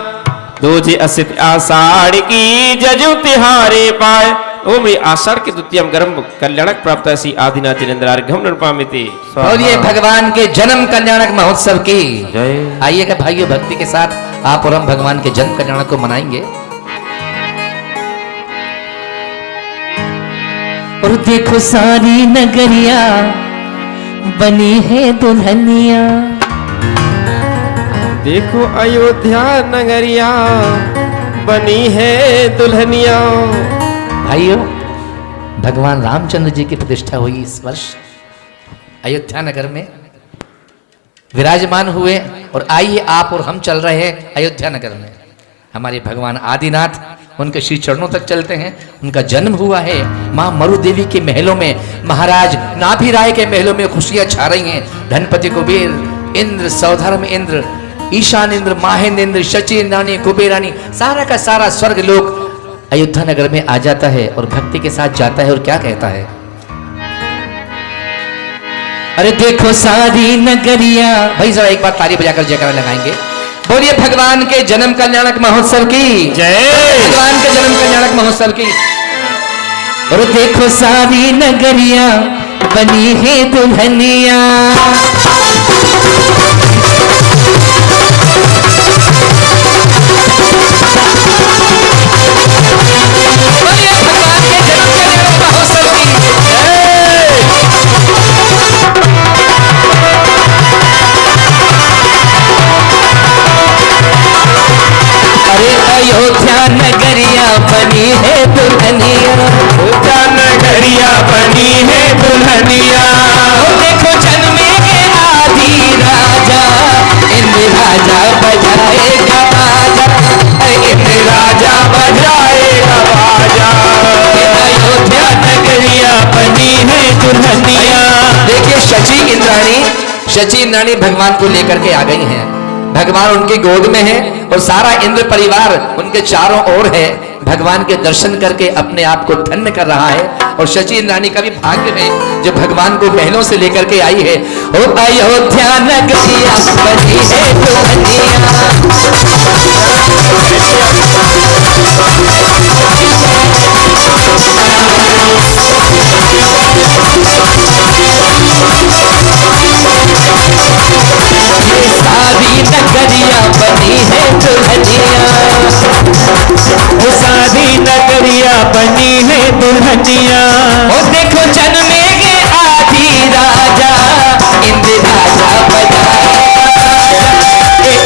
दूजे असित आषाढ़ की जजु तिहारे पाए। ओम ऋषि आषाढ़ के द्वितीयम गर्भ कल्याणक प्राप्त श्री आदिनाथ जिनेन्द्राय अर्घ्यम नृपामिति। बोलिए भगवान के जन्म कल्याणक महोत्सव की जय। आइएगा भाइयों भक्ति के साथ आप और हम भगवान के जन्म कल्याणक को मनाएंगे। और देखो सारी नगरिया बनी है दुल्हनिया। देखो अयोध्या नगरिया बनी है दुल्हनिया। भाइयों, भगवान रामचंद्र जी की प्रतिष्ठा हुई इस वर्ष अयोध्या नगर में विराजमान हुए। और आइए आप और हम चल रहे हैं अयोध्या नगर में। हमारे भगवान आदिनाथ, उनके श्री चरणों तक चलते हैं। उनका जन्म हुआ है मां मरु देवी के महलों में, महाराज नाभि राय के महलों में खुशियां छा रही हैं। धनपति कुबेर, इंद्र, सौधर्म इंद्र, ईशान इंद्र, माहेंद्र इंद्र, शची इंद्राणी, कुबेरानी, सारा का सारा स्वर्ग लोक अयोध्या नगर में आ जाता है और भक्ति के साथ जाता है और क्या कहता है। अरे देखो सारी नगरिया। भाई जरा एक बार ताली बजाकर जयकारा लगाएंगे। बोलिए भगवान के जन्म कल्याणक महोत्सव की जय। भगवान के जन्म कल्याणक महोत्सव की। और देखो सारी नगरिया बनी है दुल्हनिया। बोलिए भगवान के जन्म कल्याणक महोत्सव की जय। अरे अयोध्या नगरिया बनी है दुल्हनिया। अयोध्या नगरिया बनी है दुल्हनिया। देखो जन्मे के आदि राजा, इंद्र राजा बजाएगा बाजा। इंद्र राजा बजाएगा बाजा। अयोध्या नगरिया बनी है दुल्हनिया। देखिए शची इंद्राणी भगवान को लेकर के आ गई हैं। भगवान उनकी गोद में है और सारा इंद्र परिवार उनके चारों ओर है। भगवान के दर्शन करके अपने आप को धन्य कर रहा है। और शची इंद्राणी का भी भाग्य है जो भगवान को महलों से लेकर के आई है। ओ अयोध्या नगरिया बनी है दुल्हनिया। सारी नगरिया बनी है दुल्हनिया। वो सारी नगरिया बनी है दुल्हनिया। और देखो जन्मेंगे आदि राजा, इंद्र राजा बजाएगा।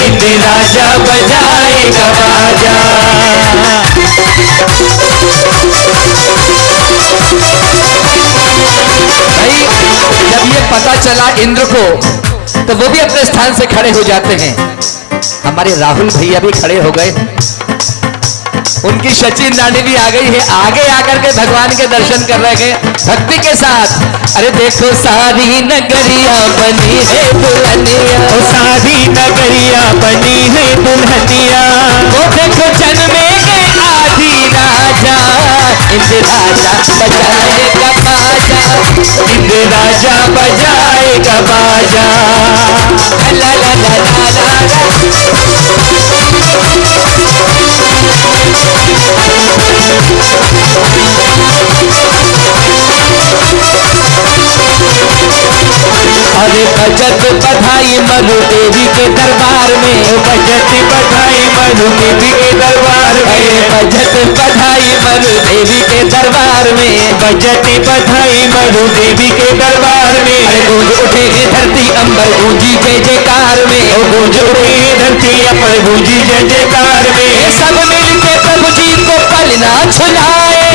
इंद्र राजा बजाएगा बाजा। भाई जब ये पता चला इंद्र को तो वो भी अपने स्थान से खड़े हो जाते हैं। हमारे राहुल भैया भी खड़े हो गए। उनकी शची इंद्राणी भी आ गई है। आगे आकर के भगवान के दर्शन कर रहे हैं भक्ति के साथ। अरे देखो सारी नगरिया बनी है दुल्हनिया। ओ सारी नगरिया बनी है दुल्हनिया। वो देखो जन्मेंगे आदि राजा, इंद्र राजा बजाएगा बाजा। इंद्र राजा बजाएगा बाजा। ला ला ला ला ला ला। अरे बजत बधाई मरु देवी के दरबार में। बजत बधाई मरु देवी के दरबार में। बजत बधाई मरु देवी के दरबार में। बजत बधाई मरु देवी के दरबार में। अरे गूंज उठे धरती अंबर गूंजी जय जयकार में। गूंज उठे धरती अंबर गूंजी जय जयकार में। सब मिलके प्रभु जी को पलना झुलाए।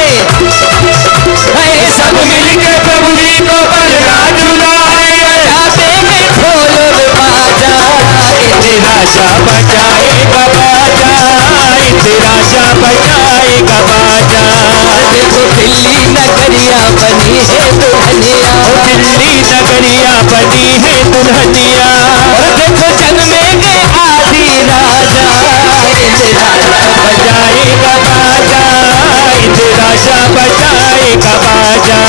सब मिलके प्रभु जी को पलना झुलाए। जाते में ढोल बाजा। इंद्र राजा बजाएगा बाजा। इंद्र राजा बजाएगा बाजा। देखो दिल्ली नगरिया बनी है दुल्हनिया। दिल्ली नगरिया बनी है दुल्हनिया। और देखो जन्मेंगे आदि राजा। इंद्र राजा बजाएगा बाजा। इंद्र राजा बजाएगा बाजा।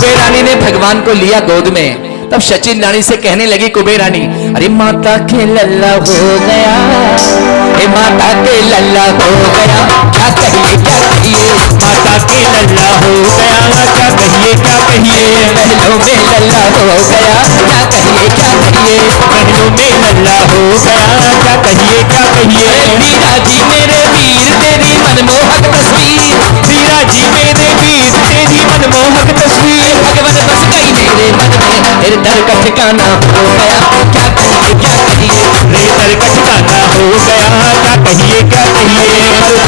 कुबेर रानी ने भगवान को लिया गोद में। तब सचिन रानी से कहने लगी कुबेर रानी, अरे माता के लल्ला हो गया, ए माता के लल्ला हो गया, क्या कहिए क्या कहिए, माता के लल्ला हो गया, क्या कहिए क्या कहिए, महलों में लल्ला हो गया, क्या कहिए क्या कहिए, महलों में लल्ला हो गया, क्या कहिए क्या कहिए। वीरा जी मेरे वीर तेरी मनमोहक तस्वीर, वीरा जी मेरे वीर तेरी मनमोहक तस्वीर, भगवान बस गई मेरे मन में, तेरे दर का ठिकाना हो गया, क्या कहिए क्या कहिए, रे दर का ठिकाना हो गया, क्या कहिए क्या कहिए,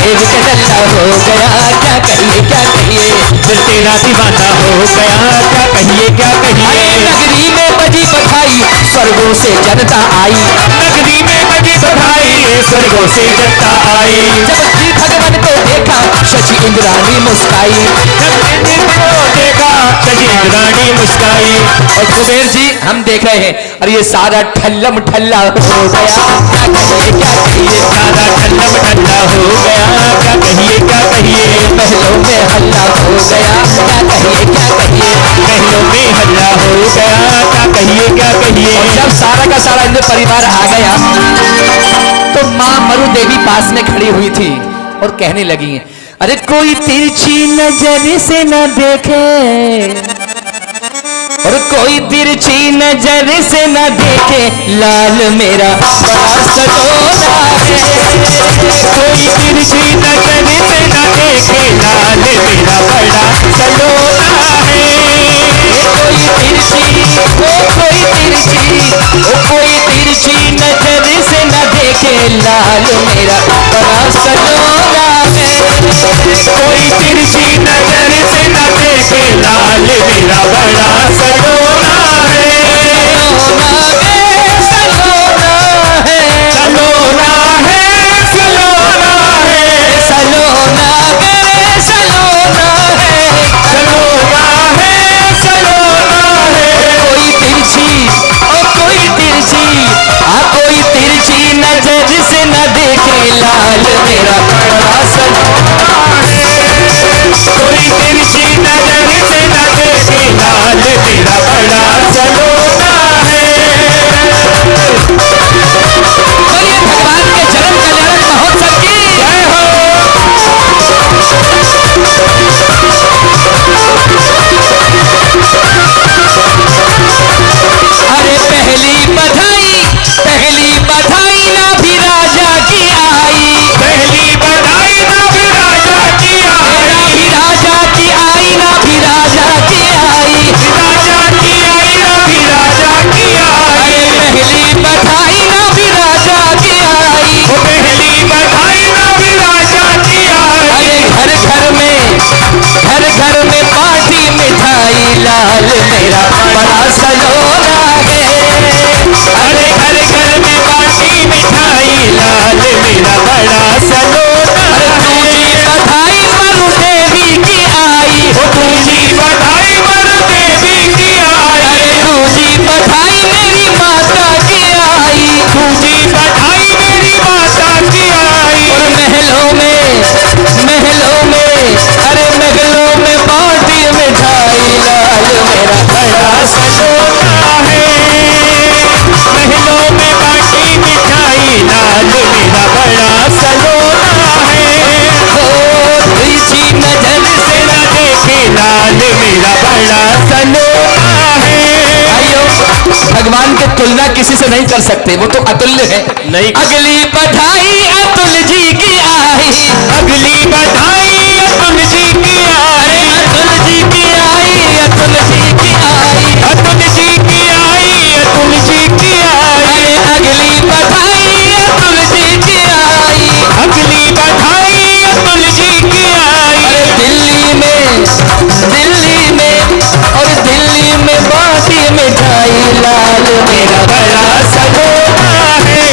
देव के लल्ला हो गया, क्या कहिए क्या कहिए, दिल तेरा दीवाना हो गया, क्या कहिए क्या कहिए। नगरी में बजी बधाई, स्वर्गों से जनता आई, नगरी में बजी बधाई, स्वर्गों से जनता आई। जब श्री भगवान को देखा शची इंद्राणी मुस्काई, जब इंद्र को देखा शची इंद्राणी मुस्काई। और कुबेर जी हम देख रहे हैं, और ये सारा ठल्लम ठल्ला हो गया, क्या कहिए क्या कहिए, सारा ठल्लम ठल्ला हो गया, क्या कहिए क्या कहिए, महलों में हल्ला हो गया, क्या कहिए क्या कहिए, महलों में हल्ला हो गया, क्या कहिए क्या कहिए। और जब सारा का सारा इंद्र परिवार आ गया तो माँ मरु देवी पास में खड़ी हुई थी और कहने लगी, अरे कोई तिरछी नजर से न देखे, और कोई तिरछी नजर से न देखे, लाल मेरा बड़ा सलोना है, कोई तिरछी नजर से न देखे, लाल मेरा बड़ा सलोना है। कोई तिरछी नजर से न देखे, लाल मेरा बड़ा सलोना है, कोई तिरछी नजर से न देखे, लाल मेरा बड़ा सलोना है। सलोना है, सलोना है, सलोना है, सलोना है, सलोना है, सलोना है, सलोना है। कोई तिरछी नजर से न देखे, लाल मेरा बड़ा सलोना है, कोई तिरछी नजर से न देखे, लाल मेरा बड़ा सलोना है। बोलिए भगवान के जन्म कल्याणक महोत्सव की जय हो। अरे पहली बधाई ना भी राजा की आई, पहली बधाई ना भी राजा की आई, ना भी राजा की आई, ना भी राजा की आई, राजा की आई ना भी राजा की आई। पहली बधाई ना भी राजा की आई, वो पहली बधाई ना भी राजा की आई। अरे घर घर में पार्टी मिठाई, लाल मेरा बड़ा सलोना है, अरे घर घर में बाटी मिठाई, लाल मेरा बड़ा सलोना है। बधाई मरु देवी की आई, वो तुझी बधाई मरु देवी की आई, दूजी बधाई मेरी माता की आई, तुझी बधाई मेरी माता की आई। और महलों में अरे महलों में बाटी मिठाई, लाल मेरा बड़ा सलोना है, महलों में बाटी मिठाई, लाल मेरा बड़ा सलोना है। तिरछी नजर से से न देखे, लाल मेरा बड़ा सलोना है। आइयो, भगवान की तुलना किसी से नहीं कर सकते, वो तो अतुल्य है। नहीं। अगली बधाई अतुल जी की आई, अगली बधाई अतुल जी की आई, अतुल जी की आई, अतुल जी की आई, अतुल जी की आई, अतुल जी की आई। अरे अगली बधाई अतुल जी की आई, अगली बधाई अतुल जी की आई। अरे दिल्ली में बाटी मिठाई, लाल मेरा बड़ा सलोना है,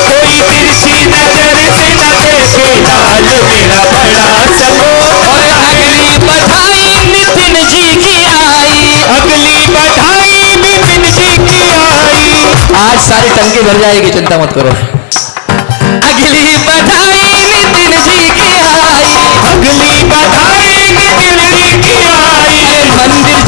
कोई तिरछी नजर से न देखे, लाल मेरा बड़ा सलोना। और अगली बधाई नितिन जी की आई, अगली बधाई नितिन जी की आई। आज सारी टंकी भर जाएगी, चिंता मत करो। अगली बधाई नितिन जी की आई, अगली बधाई नितिन जी की आई। मंदिर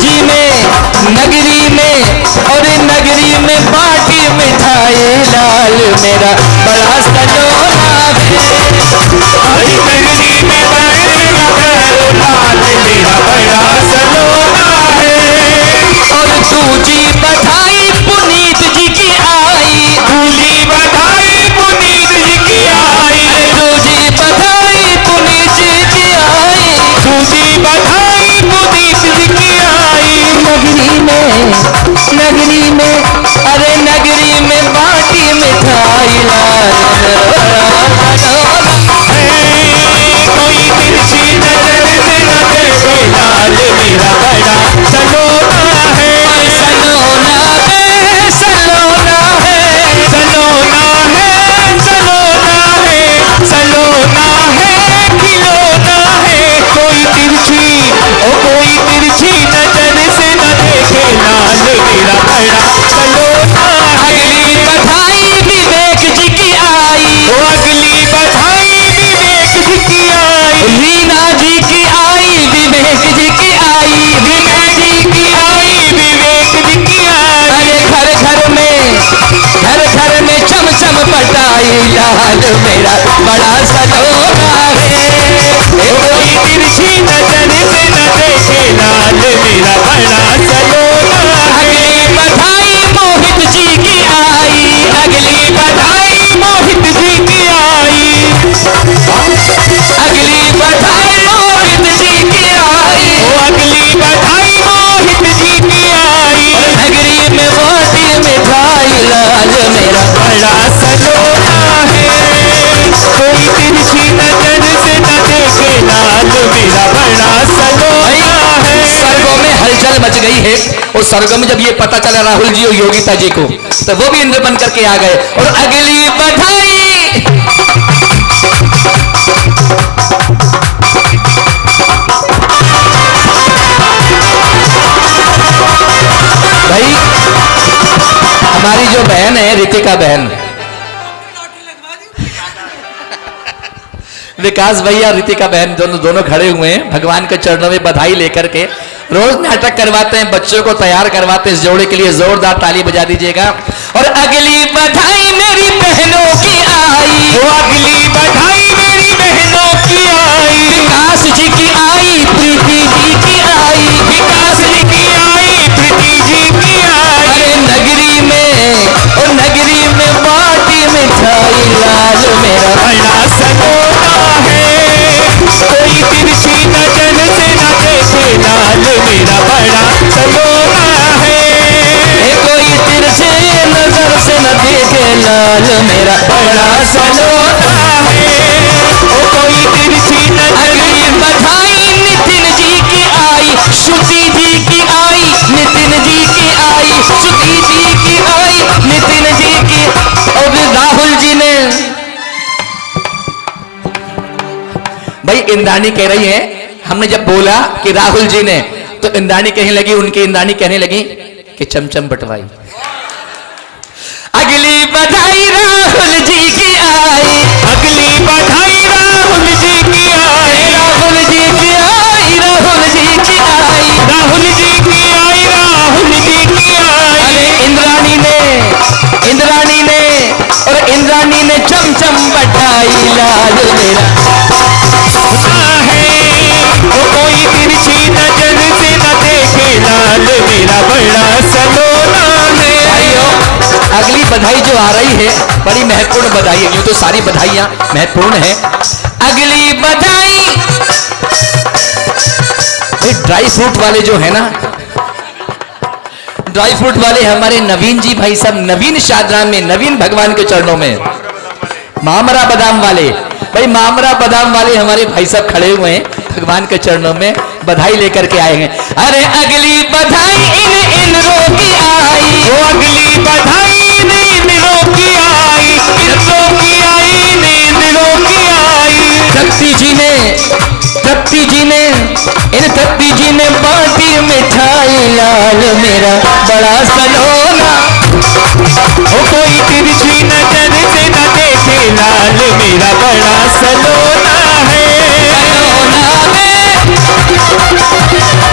बड़ा सलोना है। कोई तिरछी नजर से न देखे लाल मेरा बड़ा सलोना है। अगली बधाई मोहित जी की आई, अगली बधाई मोहित जी की आई, अगली बधाई मोहित जी की आई। अगली बधाई मोहित जी की आई। नगरी में बाटी मिठाई लाल मेरा बड़ा सलोना है। कोई तिरछी नजर से न देखे लाल मेरा बड़ा सलोना है। स्वर्गों में हलचल मच गई है। और स्वर्गों में जब ये पता चला राहुल जी और योगिता जी को, तो वो भी इंद्र बन करके आ गए। और अगली बधाई भाई हमारी जो बहन है रितिका बहन, विकास भैया रितिका बहन दोनों खड़े हुए हैं भगवान के चरणों में बधाई लेकर के। रोज नाटक करवाते हैं, बच्चों को तैयार करवाते हैं। इस जोड़े के लिए जोरदार ताली बजा दीजिएगा। और अगली बधाई मेरी बहनों की आई, अगली बधाई मेरी बहनों की आई। विकास जी की आई, प्रीति जी की आई, विकास जी की आई, प्रीति जी की आई। अरे नगरी में और नगरी में बाटी मिठाई लाल मेरा बड़ा सलोना है। कोई तिरछी नजर से न देखे लाल मेरा बड़ा सलोना है। कोई तिरछे नजर से न देखे लाल मेरा बड़ा सलोना है। कोई तिरछी नजर। अगली बधाई नितिन जी की आई, श्रुति जी की आई, नितिन जी की आई, श्रुति जी की आई, नितिन जी की। और राहुल जी ने भाई इंद्राणी कह रही है, हमने जब बोला कि राहुल जी ने, तो इंद्राणी कहने लगी, उनकी इंद्राणी कहने लगी कि चमचम बटवाई। अगली बधाई राहुल जी की आई, अगली बधाई राहुल जी की आई। राहुल जी की आई, राहुल जी की आई, राहुल जी की आई, राहुल जी की आई। अरे इंद्राणी ने चमचम बटाई लाल मेरा है। कोई तिरछी नजर से न देखे लाल मेरा बड़ा सलोना है। भाइयों अगली बधाई जो आ रही है बड़ी महत्वपूर्ण बधाई है। यूं तो सारी बधाइयां महत्वपूर्ण है। अगली बधाई ड्राई फ्रूट वाले जो है ना, ड्राई फ्रूट वाले हमारे नवीन जी भाई साहब, नवीन शादराम में, नवीन भगवान के चरणों में, मामरा बादाम वाले भाई, मामरा बादाम वाले हमारे भाई साहब खड़े हुए हैं भगवान के चरणों में, बधाई लेकर के आए हैं। अरे अगली बधाई इन इंद्रों की आई, अगली बधाई इन इंद्रों की आई, इंद्रों की आई, इंद्रों की आई। तृप्ति जी ने बाटी मिठाई लाल मेरा बड़ा सलोना। कोई तिरछी नजर से न देखे लाल मेरा बड़ा सलोना है।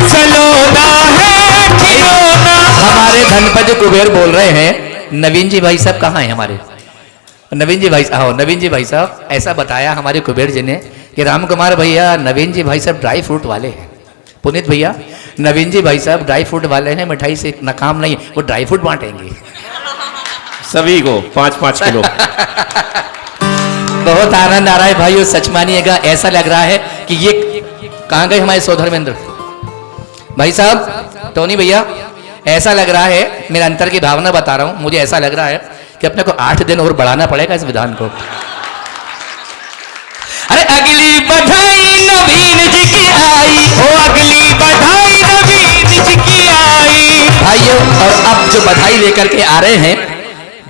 सलोना है खिलौना। हमारे धनपति कुबेर बोल रहे हैं, नवीन जी भाई साहब कहाँ हैं हमारे? नवीन जी भाई साहब ऐसा बताया हमारे कुबेर जी ने कि राम कुमार भैया, नवीन जी भाई साहब ड्राई फ्रूट वाले हैं। पुनीत भैया, नवीन जी भाई साहब ड्राई फ्रूट वाले हैं, मिठाई से ना काम नहीं, वो ड्राई फ्रूट बांटेंगे सभी को 5-5 किलो। बहुत आनंद आ रहा है भाइयों, सच मानिएगा। ऐसा लग रहा है कि ये कहाँ गए हमारे सौधर्मेंद्र भाई साहब, टोनी भैया, ऐसा लग रहा है, मेरे अंतर की भावना बता रहा हूं, मुझे ऐसा लग रहा है कि अपने को 8 दिन और बढ़ाना पड़ेगा इस विधान को। अरे अगली बधाई नवीन जी की आई, अगली बधाई नवीन जी की आई। भाइयों और अब जो बधाई लेकर के आ रहे हैं,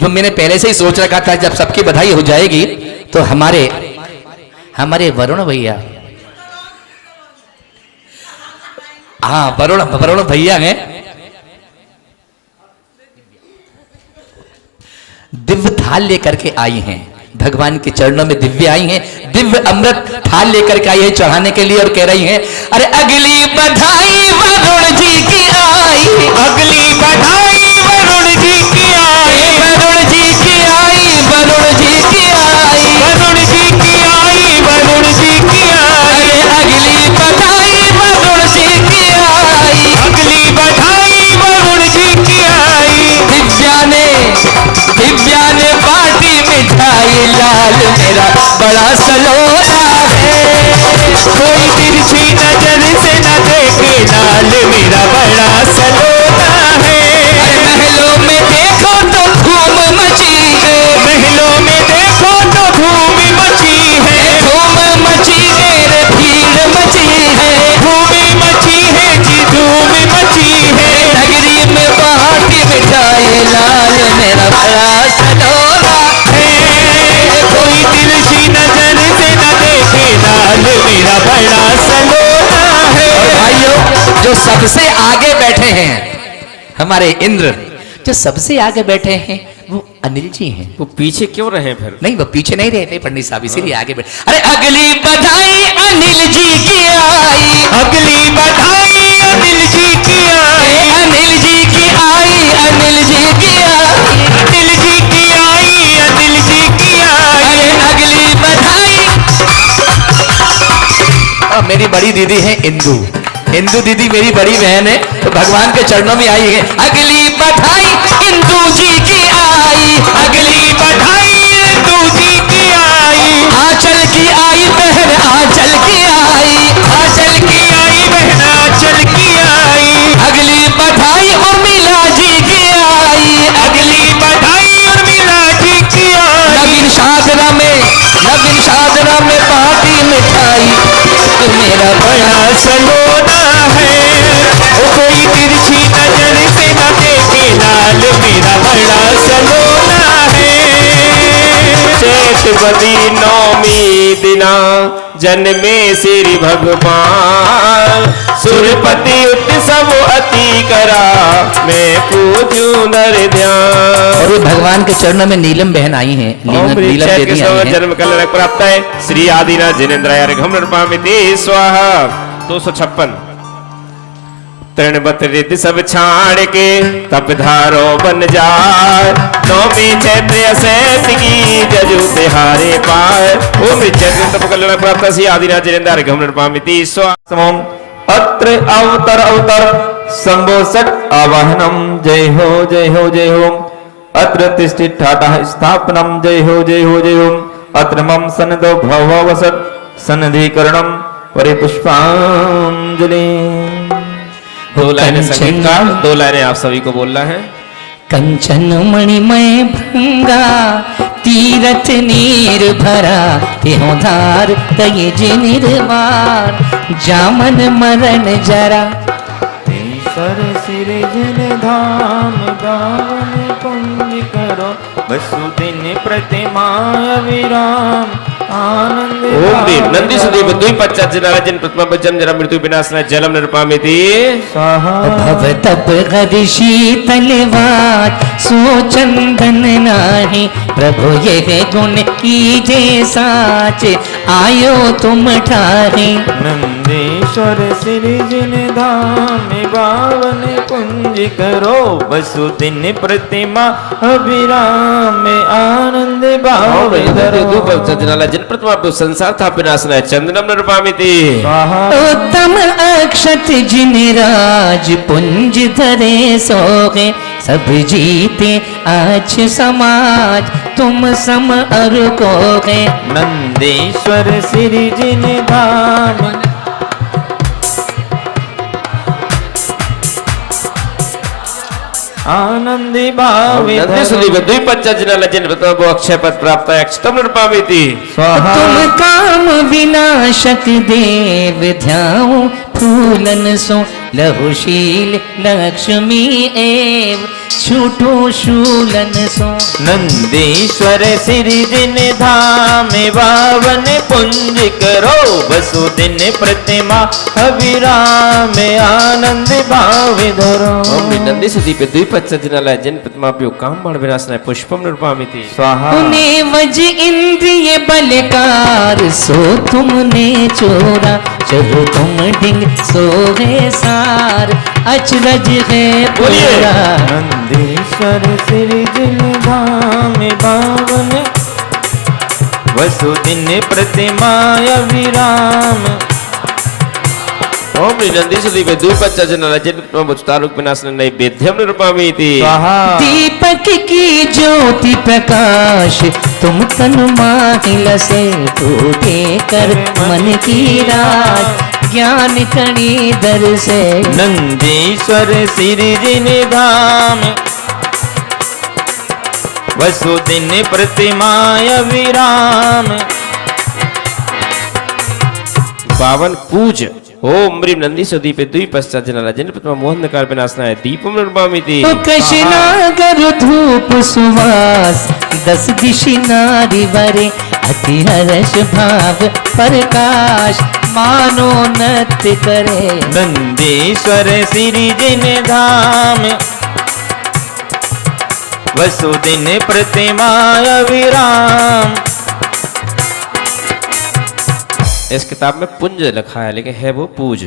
जो मैंने पहले से ही सोच रखा था जब सबकी बधाई हो जाएगी तो हमारे वरुण भैया, हाँ वरुण भैया हैं, दिव्य थाल लेकर के आई हैं, भगवान के चरणों में दिव्य आई हैं, दिव्य अमृत थाल लेकर के आई है चढ़ाने के लिए, और कह रही हैं अरे अगली बधाई वरुण जी की आई, अगली बधाई वरुण जी की आई, वरुण जी की आई, वरुण जी की आई, वरुण जी की लाल मेरा बड़ा सलोना है। कोई तिरछी नजर से न देखे लाल मेरा बड़ा सलोना है। और भाइयों, जो सबसे आगे बैठे हैं हमारे इंद्र, जो सबसे आगे बैठे हैं वो अनिल जी हैं। वो पीछे क्यों रहे फिर? नहीं, वो पीछे नहीं रहते पंडित साहब, इसीलिए आगे बैठे। अरे अगली बधाई अनिल जी की आई, अगली बधाई अनिल जी की आई, अनिल जी की आई, अनिल जी की आई, अनिल जी की आई, अनिल जी की आई। अरे अगली बधाई। और मेरी बड़ी दीदी है इंदू, इंदू दीदी मेरी बड़ी बहन है, तो भगवान के चरणों में आई है। अगली बधाई इंदू जी की आई, अगली बधाई इंदू जी की आई, आंचल की आई बहन, आंचल की आई, आंचल की आई बहन, आंचल की आई। अगली बधाई उर्मिला जी की आई, अगली बधाई उर्मिला जी की आई। नवीन शादरा में, नवीन शादरा में पार्टी मिठाई, तो मेरा बड़ा बड़ा सलोना है। ओ कोई तिरछी नजर से न देखे लाल मेरा बड़ा सलोना है। चैत बदी नौमी दिना जन्मे श्री भगवान, सुरपति उत्सव अति करा मैं पूजू नर ध्यान। और ये भगवान के चरणों में नीलम बहन आई हैं, नीलम दीदी आई हैं। जन्म कल्याण प्राप्त है श्री आदिनाथ जिनेन्द्राय घमृपामिति स्वाहा। 256 तृणवत रिद्धि सब छाड़ के तप धारो बन जाए, नौमी चैत्र अशैत की जजु तिहारे पाए। ओम चैत्र तप कल्याण प्राप्त श्री आदिनाथ जिनेन्द्राय घमृपामिति स्वाहा। अत्र अवतर अवतर शंभो षट आवाहनम जय हो जय हो जय हो। अत्र तिष्ठिठाटः स्थापनम जय हो जय हो जय हो। अत्र मम सन्निधौ भववसत् सन्निधिकरणम परिपुष्पांजलि। 2 लाइनें संगीत का, 2 लाइनें आप सभी को बोलना है। कंचन मणिमय भृंगा तीरथ नीर भरा, त्योहार तयज निर्वार जामन मरण जरा। ईश्वर सिर जन धाम गावन कुंज करो, वसुदिन प्रतिमा विराम आनंद। ओम देव नंदी सुदेव द्विपच्चजनाजन प्रतिमा बज्जम जरा मृत्यु विनाशना जलम निरुपामिति स्वाहा। भव तप हर शीतलवात सो चंदन नाही, प्रभु ये गुण कीजे साच आयो तुम ठाहे। नंदीश्वर श्री जिन धाम बावन कुंज करो, वसुदिन प्रतिमा अभिराम आनंद भाव जन प्रतिमा संसार था विनाशना चंदनम निरुपामिति स्वाहा। उत्तम अक्षत जिन राज पुंज धरे सोगे, सब जीते आज समाज तुम सम अर कोगे। नंदीश्वर श्री जिन धाम आनंदी भावे अक्षय पद प्राप्त है अक्षतम निरुपामिति स्वाहा। तुम काम विनाशक देव ध्याओ, फूलन सो लहुशील लक्ष्मी एव छूटो शूलन सो। नंदीश्वर श्री जिन धाम बावन पुंज करो, वसुदिन प्रतिमा अविराम आनंद भाव धरो। ओम नंदी सुदीप द्विपच्चजनालय जन प्रतिमा काम बाण विनाशनाय पुष्पम निरुपामिति स्वाहा। उन्हें वज इंद्रिय बलकार सो तुमने चोरा, चलो तुम डिंग सो है सार अचरज है पूरा। नंदीश्वर श्री जिन धाम बावन वसुदिन प्रतिमा विराम। ओम नंदी सुदीप द्विपच्चजनालय जन प्रतिमा विनाशनाय नैवेद्यम निरुपामिति स्वाहा। दीपक की ज्योति प्रकाश तुम तन माहिल से टूटे कर मन की राज, ज्ञान कणी दर से। नंदीश्वर श्री जिन धाम वसुदिन प्रतिमा विराम। 52 पूज ओम ह्रीं नंदीसोदीपे द्विपश्चात् जनाला जन प्रतिमा मोहनकार विनाशनाय दीपम निर्मामिति कृष्णागर धूप सुवास 10 दिशि नारी वरे अति हर्ष भाव प्रकाश मानो नृत्य करे। नंदीश्वर श्री जिन धाम वसुदिन प्रतिमा अविराम। इस किताब में पुंज लिखा है लेकिन है वो पूज।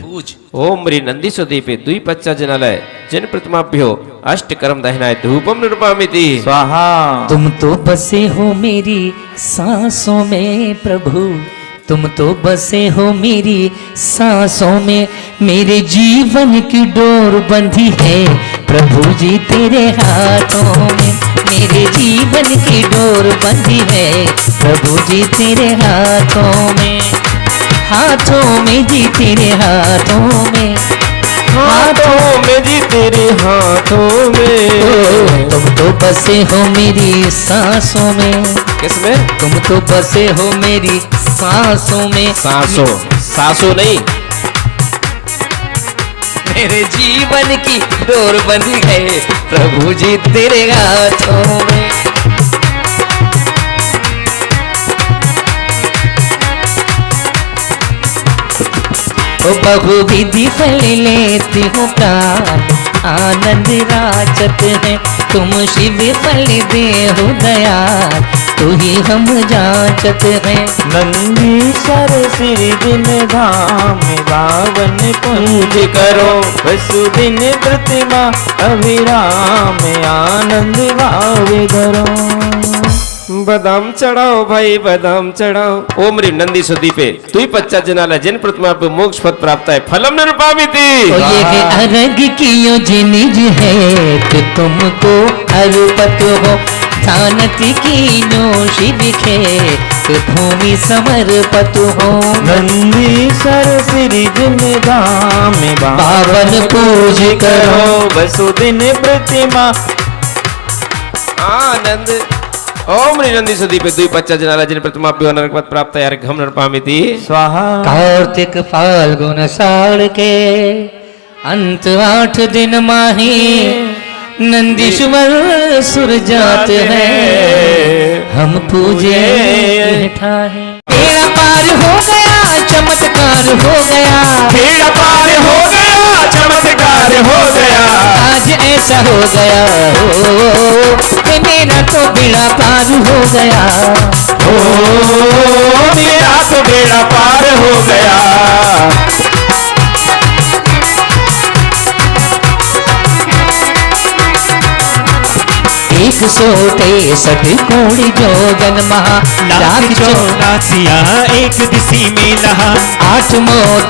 ओम ह्रीं नंदीसोदीपे द्विपश्चात् जनालय जिन प्रतिमाभ्यो अष्टकर्म दहनाय धूपम निर्मामिति स्वाहा। तुम तो बसे हो मेरी सांसों में प्रभु, तुम तो बसे हो मेरी सांसों में, मेरे जीवन की डोर बंधी है प्रभु जी तेरे हाथों में, मेरे जीवन की डोर बंधी है प्रभु जी तेरे हाथों में, हाथों में जी तेरे हाथों में, हाथों में जी तेरे हाथों में। तुम तो बसे हो मेरी सांसों में। किसमें? तुम तो बसे हो मेरी सांसों में। सांसों सांसों नहीं, मेरे जीवन की डोर बंधी है प्रभु जी तेरे हाथों में। ओ बहुविधि फल लेती हूँ प्राण आनंद राचत है, तुम शिव फल दे हो दयाल तू ही हम जाचत है। नंदीश्वर श्री जिन धाम बावन पूज करो वसुदिन प्रतिमा अविराम आनंद भाव धरो। बादाम चढ़ाओ भाई बादाम चढ़ाओ। ओम ह्रीं नंदीसोदीपे द्विपश्चात् जनालय जिन प्रतिमाभ्यो मोक्ष पद प्राप्त है फलम निर्मामिति। तो ये है अर्घ की यो जिनिज है कि तुमको अर्पत हो, जानती की नो शिव खे कि भूमि समर्पत हो। नंदीश्वर श्री जिन धाम पावन पूज करो वसुदिन प्रतिमा आनंद। ओम ह्रीं नंदीसोदीपे द्विपश्चात् जनालय जिन प्रतिमाभ्यो नरक पद प्राप्त है अर्घम निर्मामिति स्वाहा। कार्तिक फाल्गुन साल के अंत 8 दिन माही नंदीश्वर सुर जात है, हम पूजे ठाहे। बेड़ा पार हो गया चमत्कार हो गया, बेड़ा पार हो गया चमत्कार हो गया, आज ऐसा हो गया हो कि मेरा तो बेड़ा पार हो गया। ओ मेरा तो बेड़ा पार हो गया। एक 163 कोड़ी जोगन महा लाख 84 एक दिशी में नहा। 8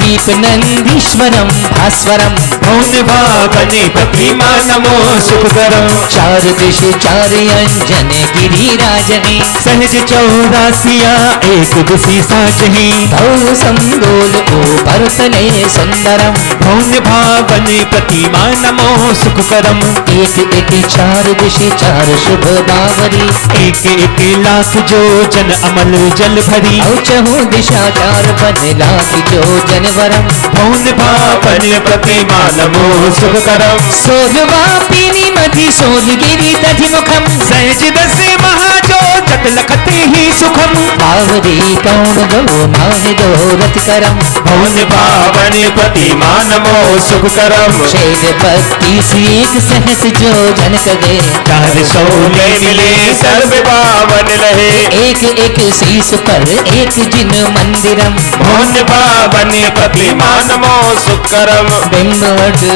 दीप नंदीश्वरम भास्वरम मौन भावने प्रतिमा नमो सुखकरम। 4 दिश 4 अंजन गिरिराजने सहज 84 एक दिशी साजही। धौल संदोल ऊपर तले सुंदरम मौन भावने प्रतिमा नमो सुखकरम। 1 1 4 दिशि 4 शुभ बावरी। 1 1 लाख जो जन अमल जल भरी। औ चहु दिशा 4 बन लाख जो जनवरम। मौन भावने प्रतिमा नमो सुखकरम। 16वां पीनी मधि सोलगिरी दधि मुखम सहज दसे महाजो जट लखते ही सुखम। बावरी कौन दो माहि दो रथ करम। मौन भावने प्रतिमा नमो सुखकरम। शेद 32 एक सहस जो जन कगे। 400 मिले सर्व पावन रहे। 1 1 शीस पर 1 जिन मंदिरम। मौन भावने प्रतिमा नमो सुखकरम। बिंब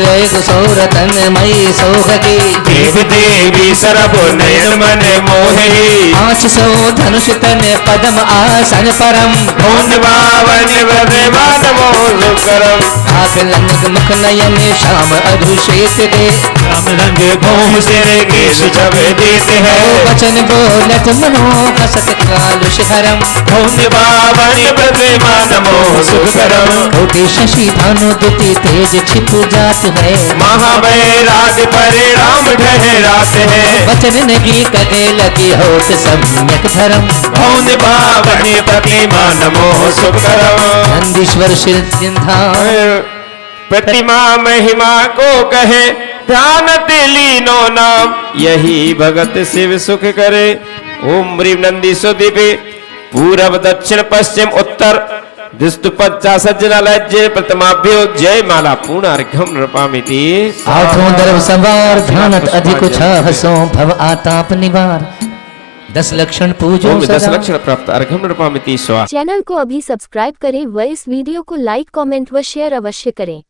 1 सौरतन मई सोहगी। देव देवी सरब नयन मन मोहि। 500 धनुष तन पदम आसन परम। मौन भावने प्रतिमा नमो सुखकरम। आख लंग मुख नयन श्याम अभिषेक दे। राम रंग घूम सिर केश जब देते हैं वचन बोलत मनो हसत कालुष हरम भौम्य पावन प्रतिमा नमो सुखकरम कोटि शशि भानु दुति तेज छिप जात है महावैराग परिणाम ठहराते हैं वचन नगी कहे लगी होत सम्यक धर्म भौम्य पावन प्रतिमा नमो सुखकरम नंदीश्वर सिद्धिंधा प्रतिमा महिमा को कहे ध्यान लीनो नाम यही भगत शिव सुख करे। ओम ह्रीं नंदीश्वर दीपे पूरब दक्षिण पश्चिम उत्तर दिस्तु पच्चा सज्जनालय जय प्रतिमाभ्यो जय माला पूर्ण अर्घ्यम नृपामिति। आठों दर्व सवार ध्यानत अधिक छहसो भव आताप निवार 10 लक्षण पूजो ओम 10 सदा। लक्षण प्राप्त अर्घ्यम नृपामिति स्वाहा। चैनल को अभी सब्सक्राइब करें व इस वीडियो को लाइक कमेंट व शेयर अवश्य करें।